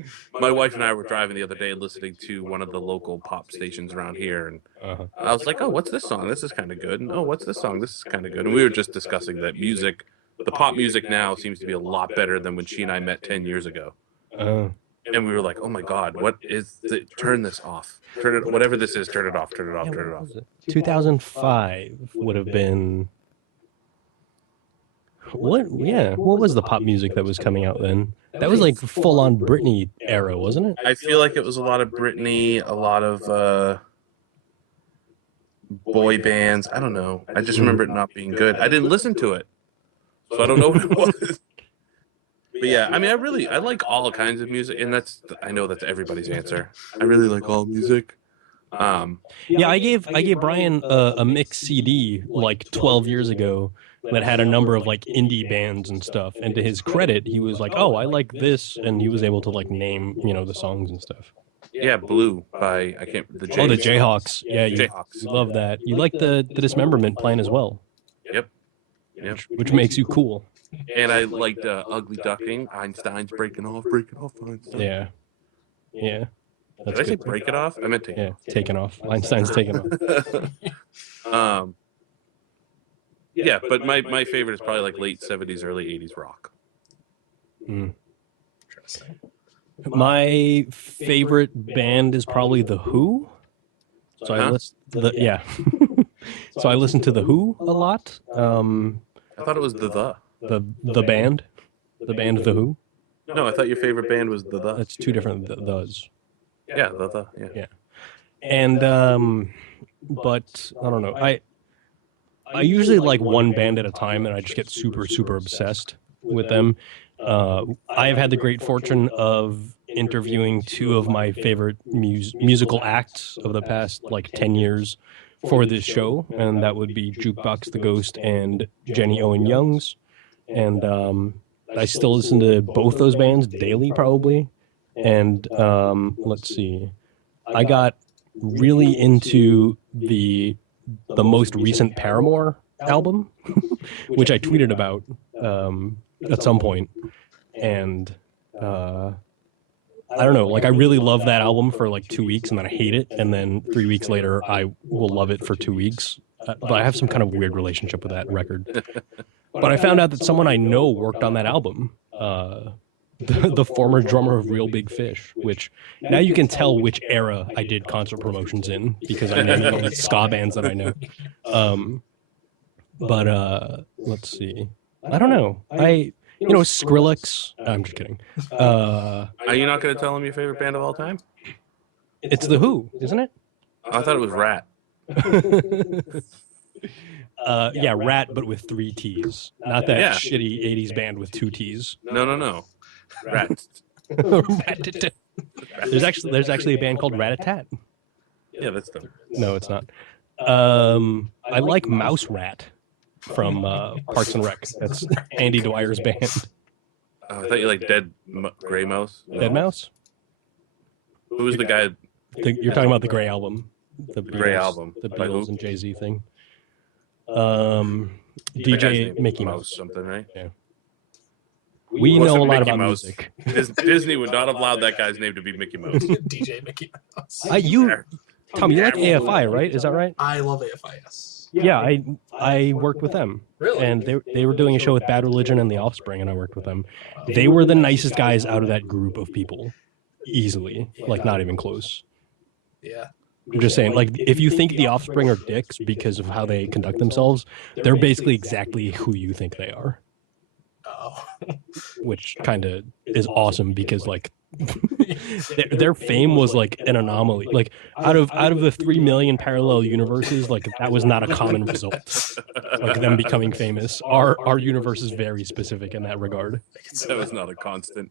my wife and I were driving the other day listening to one of the local pop stations around here, and I was like, "Oh, what's this song? This is kind of good." And "Oh, what's this song? This is kind of good." And we were just discussing that music. The pop music now seems to be a lot better than when she and I met 10 years ago. And we were like, "Oh my God, what is it? Turn this off. Turn it, whatever this is, turn it off, turn it off, turn it off." 2005 would have been what? Yeah, what was the pop music that was coming out then? That was like full on Britney era, wasn't it? I feel like it was a lot of Britney, a lot of boy bands. I don't know. I just remember it not being good. I didn't listen to it, so I don't know what it was. But yeah, I mean, I like all kinds of music, and I know that's everybody's answer. I really like all music. Yeah, I gave Brian a mix CD like 12 years ago that had a number of like indie bands and stuff. And to his credit, he was like, "Oh, I like this," and he was able to like name the songs and stuff. Yeah, Blue by the Jayhawks. Yeah, you Jayhawks. love that. You like the Dismemberment plan as well. Yep. Which makes you cool. And I liked Ugly Duckling. Einstein's breaking off Einstein. Yeah. Did I say break it off? I meant take it off. Taken off. Einstein's taken off. Yeah, but my favorite is probably like late 70s, early 80s rock. Interesting. My favorite band is probably The Who. So I listen So I listen to The Who a lot. I thought it was the band. The band The Who. No, I thought your favorite band was the. That's two different thes. Yeah, the. Yeah. And but I don't know. I usually like one band at a time, and I just get super, super obsessed with them. I have had the great fortune of interviewing two of my favorite musical acts of the past, like, 10 years for this show, and that would be Jukebox the Ghost and Jenny Owen Youngs. And I still listen to both those bands daily, probably. And let's see. I got really into the most recent Paramore album, which I tweeted about at some point. And I don't know, like, I really love that album for like 2 weeks, and then I hate it, and then 3 weeks later I will love it for 2 weeks. But I have some kind of weird relationship with that record. But I found out that someone I know worked on that album, the former drummer of Real Big Fish, which now you can tell which era I did concert promotions in, because I'm naming all these ska bands that I know. But let's see. I don't know. Skrillex. I'm just kidding. Are you not going to tell him your favorite band of all time? It's The Who, isn't it? I thought it was Rat. Yeah, Rat, but with 3 T's. Not that shitty 80s band with 2 T's. No. Rat. There's actually a band called Rat-a-Tat. Yeah, that's them. No, it's not. I like Mouse Rat from Parks and Rec. That's Andy Dwyer's band. Oh, I thought you liked Dead Gray Mouse. Dead Mouse? Who was the guy? You're talking about the Gray album. The Gray album. The Beatles and Jay-Z thing. DJ Mickey Mouse. Something, right? Yeah. We know a lot about Mouse. music. Disney would not have allowed that guy's name to be Mickey Mouse. DJ Mickey Mouse. Tom, you like AFI, right? Is that right? I love AFI, yes. Yeah, I worked with them. Really? And they were doing a show with Bad Religion and The Offspring, and I worked with them. They were the nicest guys out of that group of people. Easily. Like, not even close. Yeah. I'm just saying, like, if you think The Offspring are dicks because of how they conduct themselves, they're basically exactly who you think they are. Oh. Which kind of is awesome because, like, their fame was like an anomaly. Like, out of the 3 million parallel universes, like, that was not a common result. Like, them becoming famous. Our universe is very specific in that regard. That was not a constant.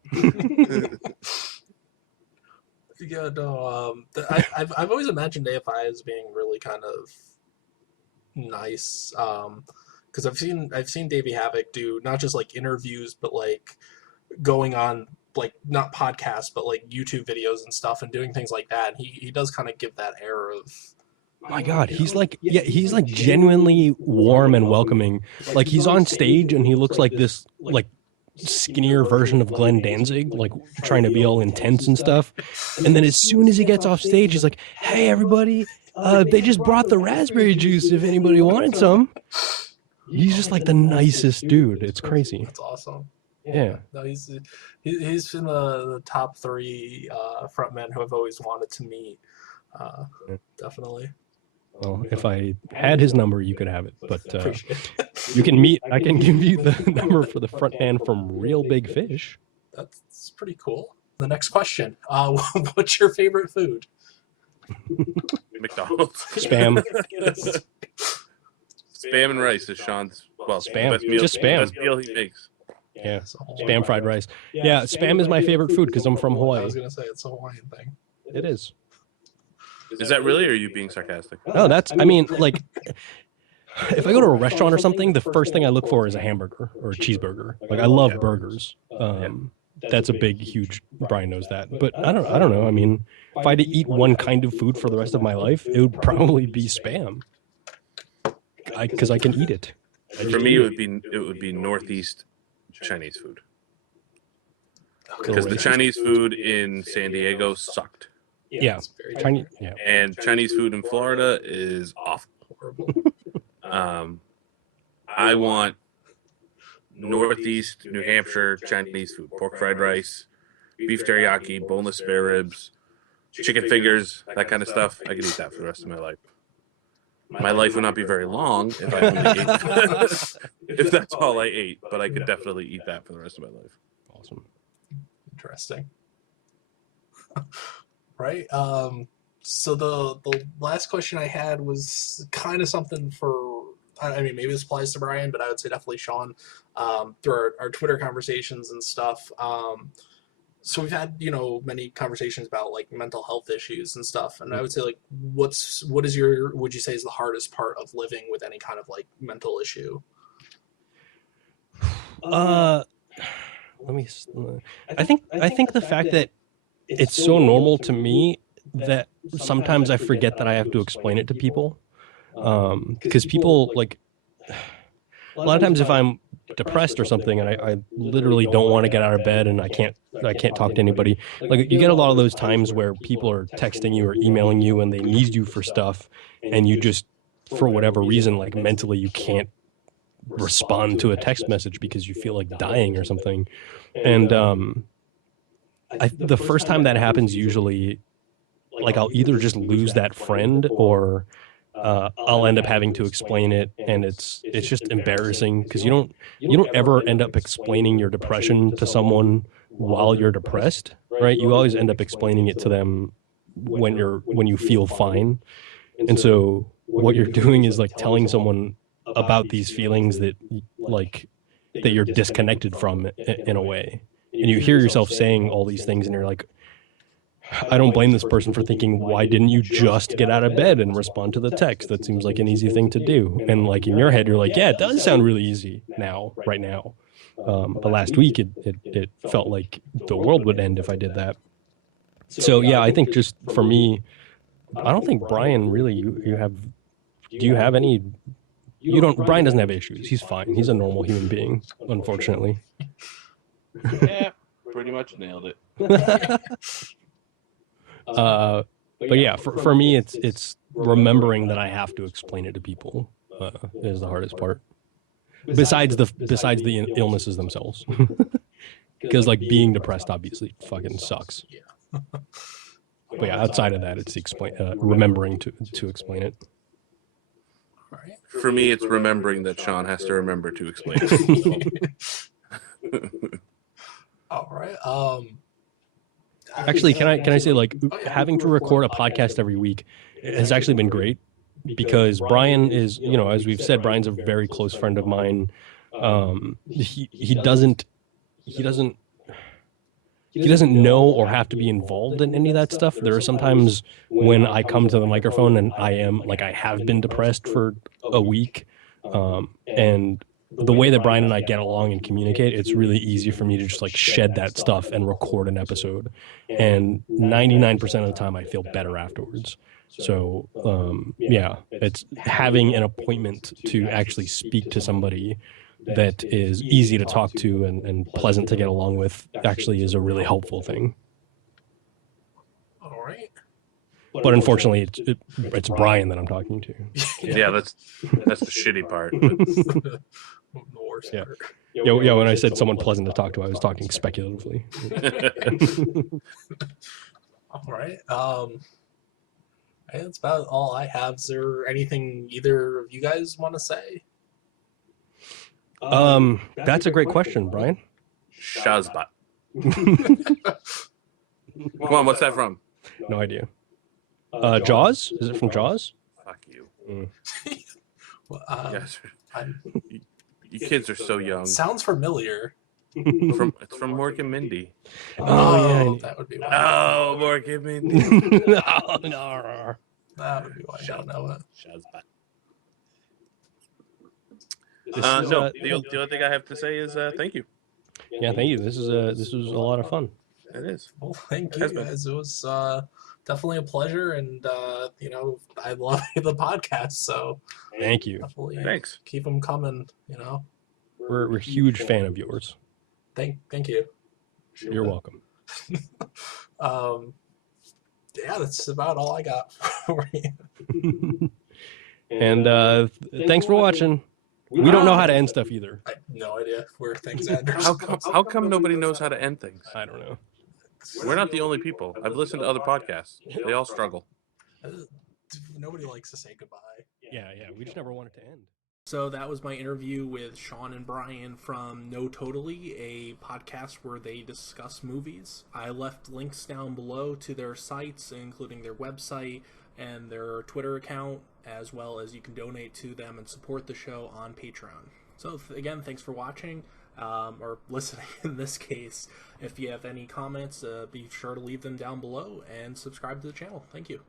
Yeah, no. I've always imagined AFI as being really kind of nice, because I've seen Davey Havok do not just like interviews, but like going on like not podcasts, but like YouTube videos and stuff, and doing things like that. And he does kind of give that air of. Oh my God, he's like genuinely warm and welcoming. Like, he's on stage and he looks like this like skinnier version of Glenn Danzig, like trying to be all intense and stuff. And then as soon as he gets off stage, he's like, "Hey everybody, they just brought the raspberry juice if anybody wanted some." He's just like the nicest dude. It's crazy. That's awesome. Yeah. No, he's in the top 3 frontmen who I've always wanted to meet. Definitely. Well, if I had his number, you could have it. But you can meet. I can give you the number for the front man from Real Big Fish. That's pretty cool. The next question: what's your favorite food? McDonald's. Spam. Spam and rice is Sean's. Well, Spam. Best meal, Just spam. Best meal he makes. Yeah. Spam fried rice. Yeah, spam is my favorite food because I'm from Hawaii. I was gonna say it's a Hawaiian thing. It is. Is that really, or are you being sarcastic? No, I mean, like, if I go to a restaurant or something, the first thing I look for is a hamburger or a cheeseburger. Like, I love burgers. That's a big, huge. Brian knows that. But I don't know. I mean, if I had to eat one kind of food for the rest of my life, it would probably be spam. Because I can eat it. For me, it would be Northeast Chinese food. Because the Chinese food in San Diego sucked. Yeah. It's very Chinese. different. Yeah. And Chinese food in Florida is awful. Horrible. I want Northeast New Hampshire Chinese food: pork fried rice, beef teriyaki, boneless spare ribs, chicken fingers, that kind of stuff. I could eat that for the rest of my life. My life would not be very long if I only ate if that's all I ate, but I could definitely eat that for the rest of my life. Awesome. Interesting. Right. So the last question I had was kind of something for, I mean, maybe this applies to Brian, but I would say definitely Shaun, through our Twitter conversations and stuff. So we've had, many conversations about like mental health issues and stuff. And I would say like, would you say is the hardest part of living with any kind of like mental issue? Let me. I think the fact that it's so normal to me that sometimes I forget that I have to explain it to people. Because people like a lot of times if I'm depressed or something and I literally don't want to get out of bed and I can't talk to anybody, like you get a lot of those times where people are texting you or emailing you and they need you for stuff and you just, for whatever reason, like mentally you can't respond to a text message because you feel like dying or something. And the first time that happens, usually like I'll either just lose that friend or I'll end up having to explain it, and it's just embarrassing because you don't ever end up explaining your depression to someone while you're depressed, right? You always end up explaining it to them when you feel fine. And so what you're doing is like telling someone about these feelings that you're disconnected from in a way. And you hear yourself saying all these things and you're like, I don't blame this person for thinking, why didn't you just get out of bed and respond to the text? That seems like an easy thing to do. And like in your head, you're like, yeah, it does sound really easy right now. But last week it felt like the world would end if I did that. So yeah, I think just for me, I don't think Brian really, do you have any, Brian doesn't have issues. He's fine. He's a normal human being, unfortunately. Yeah, pretty much nailed it. But yeah, for me, it's remembering that I have to explain it to people is the hardest part. Besides the illnesses themselves, because like being depressed obviously fucking sucks. Yeah. But yeah, outside of that, it's remembering to explain it. All right. For me, it's remembering that Shaun has to remember to explain it. All right. Actually, can I say like having to record a podcast every week has actually been great because Brian is, as we've said, Brian's a very close friend of mine. He doesn't know or have to be involved in any of that stuff. There are sometimes when I come to the microphone and I have been depressed for a week, and the way that Brian and I get along and communicate, it's really easy for me to just like shed that stuff and record an episode. And 99% of the time I feel better afterwards. So, yeah, it's having an appointment to actually speak to somebody that is easy to talk to and pleasant to get along with actually is a really helpful thing. All right. But unfortunately, it's Brian that I'm talking to. Yeah, that's the shitty part. The worst Yeah. part. Yeah, when I said someone pleasant to talk to, I was talking speculatively. All right. That's about all I have. Is there anything either of you guys want to say? That's a great question, Brian. Shazbot. Come on, what's that from? No idea. Jaws? Is it from Jaws? Fuck you. Well, Yes. You kids are so young. Sounds familiar. It's from Mork and Mindy. Oh, yeah. That would be why. Oh, Mork and Mindy. No. That would be why I don't know it. Shazbot. No, the only thing I have to say is thank you. Yeah, thank you. This was a lot of fun. It is. Well, thank you guys. It was definitely a pleasure, and I love the podcast. So Thank you. definitely Thanks. keep them coming. We're a huge fan of yours. Thank you. You're welcome. Yeah, that's about all I got for you. And thanks for watching. We don't know how to end stuff either. I have no idea where things end. How come nobody knows how to end things? I don't know. We're not the only people. I've listened to other podcasts. They all struggle. Nobody likes to say goodbye. Yeah, we just never want it to end. So that was my interview with Shaun and Brian from No Totally, a podcast where they discuss movies. I left links down below to their sites, including their website and their Twitter account, as well as you can donate to them and support the show on Patreon. So again, thanks for watching, or listening in this case. If you have any comments, be sure to leave them down below and subscribe to the channel. Thank you.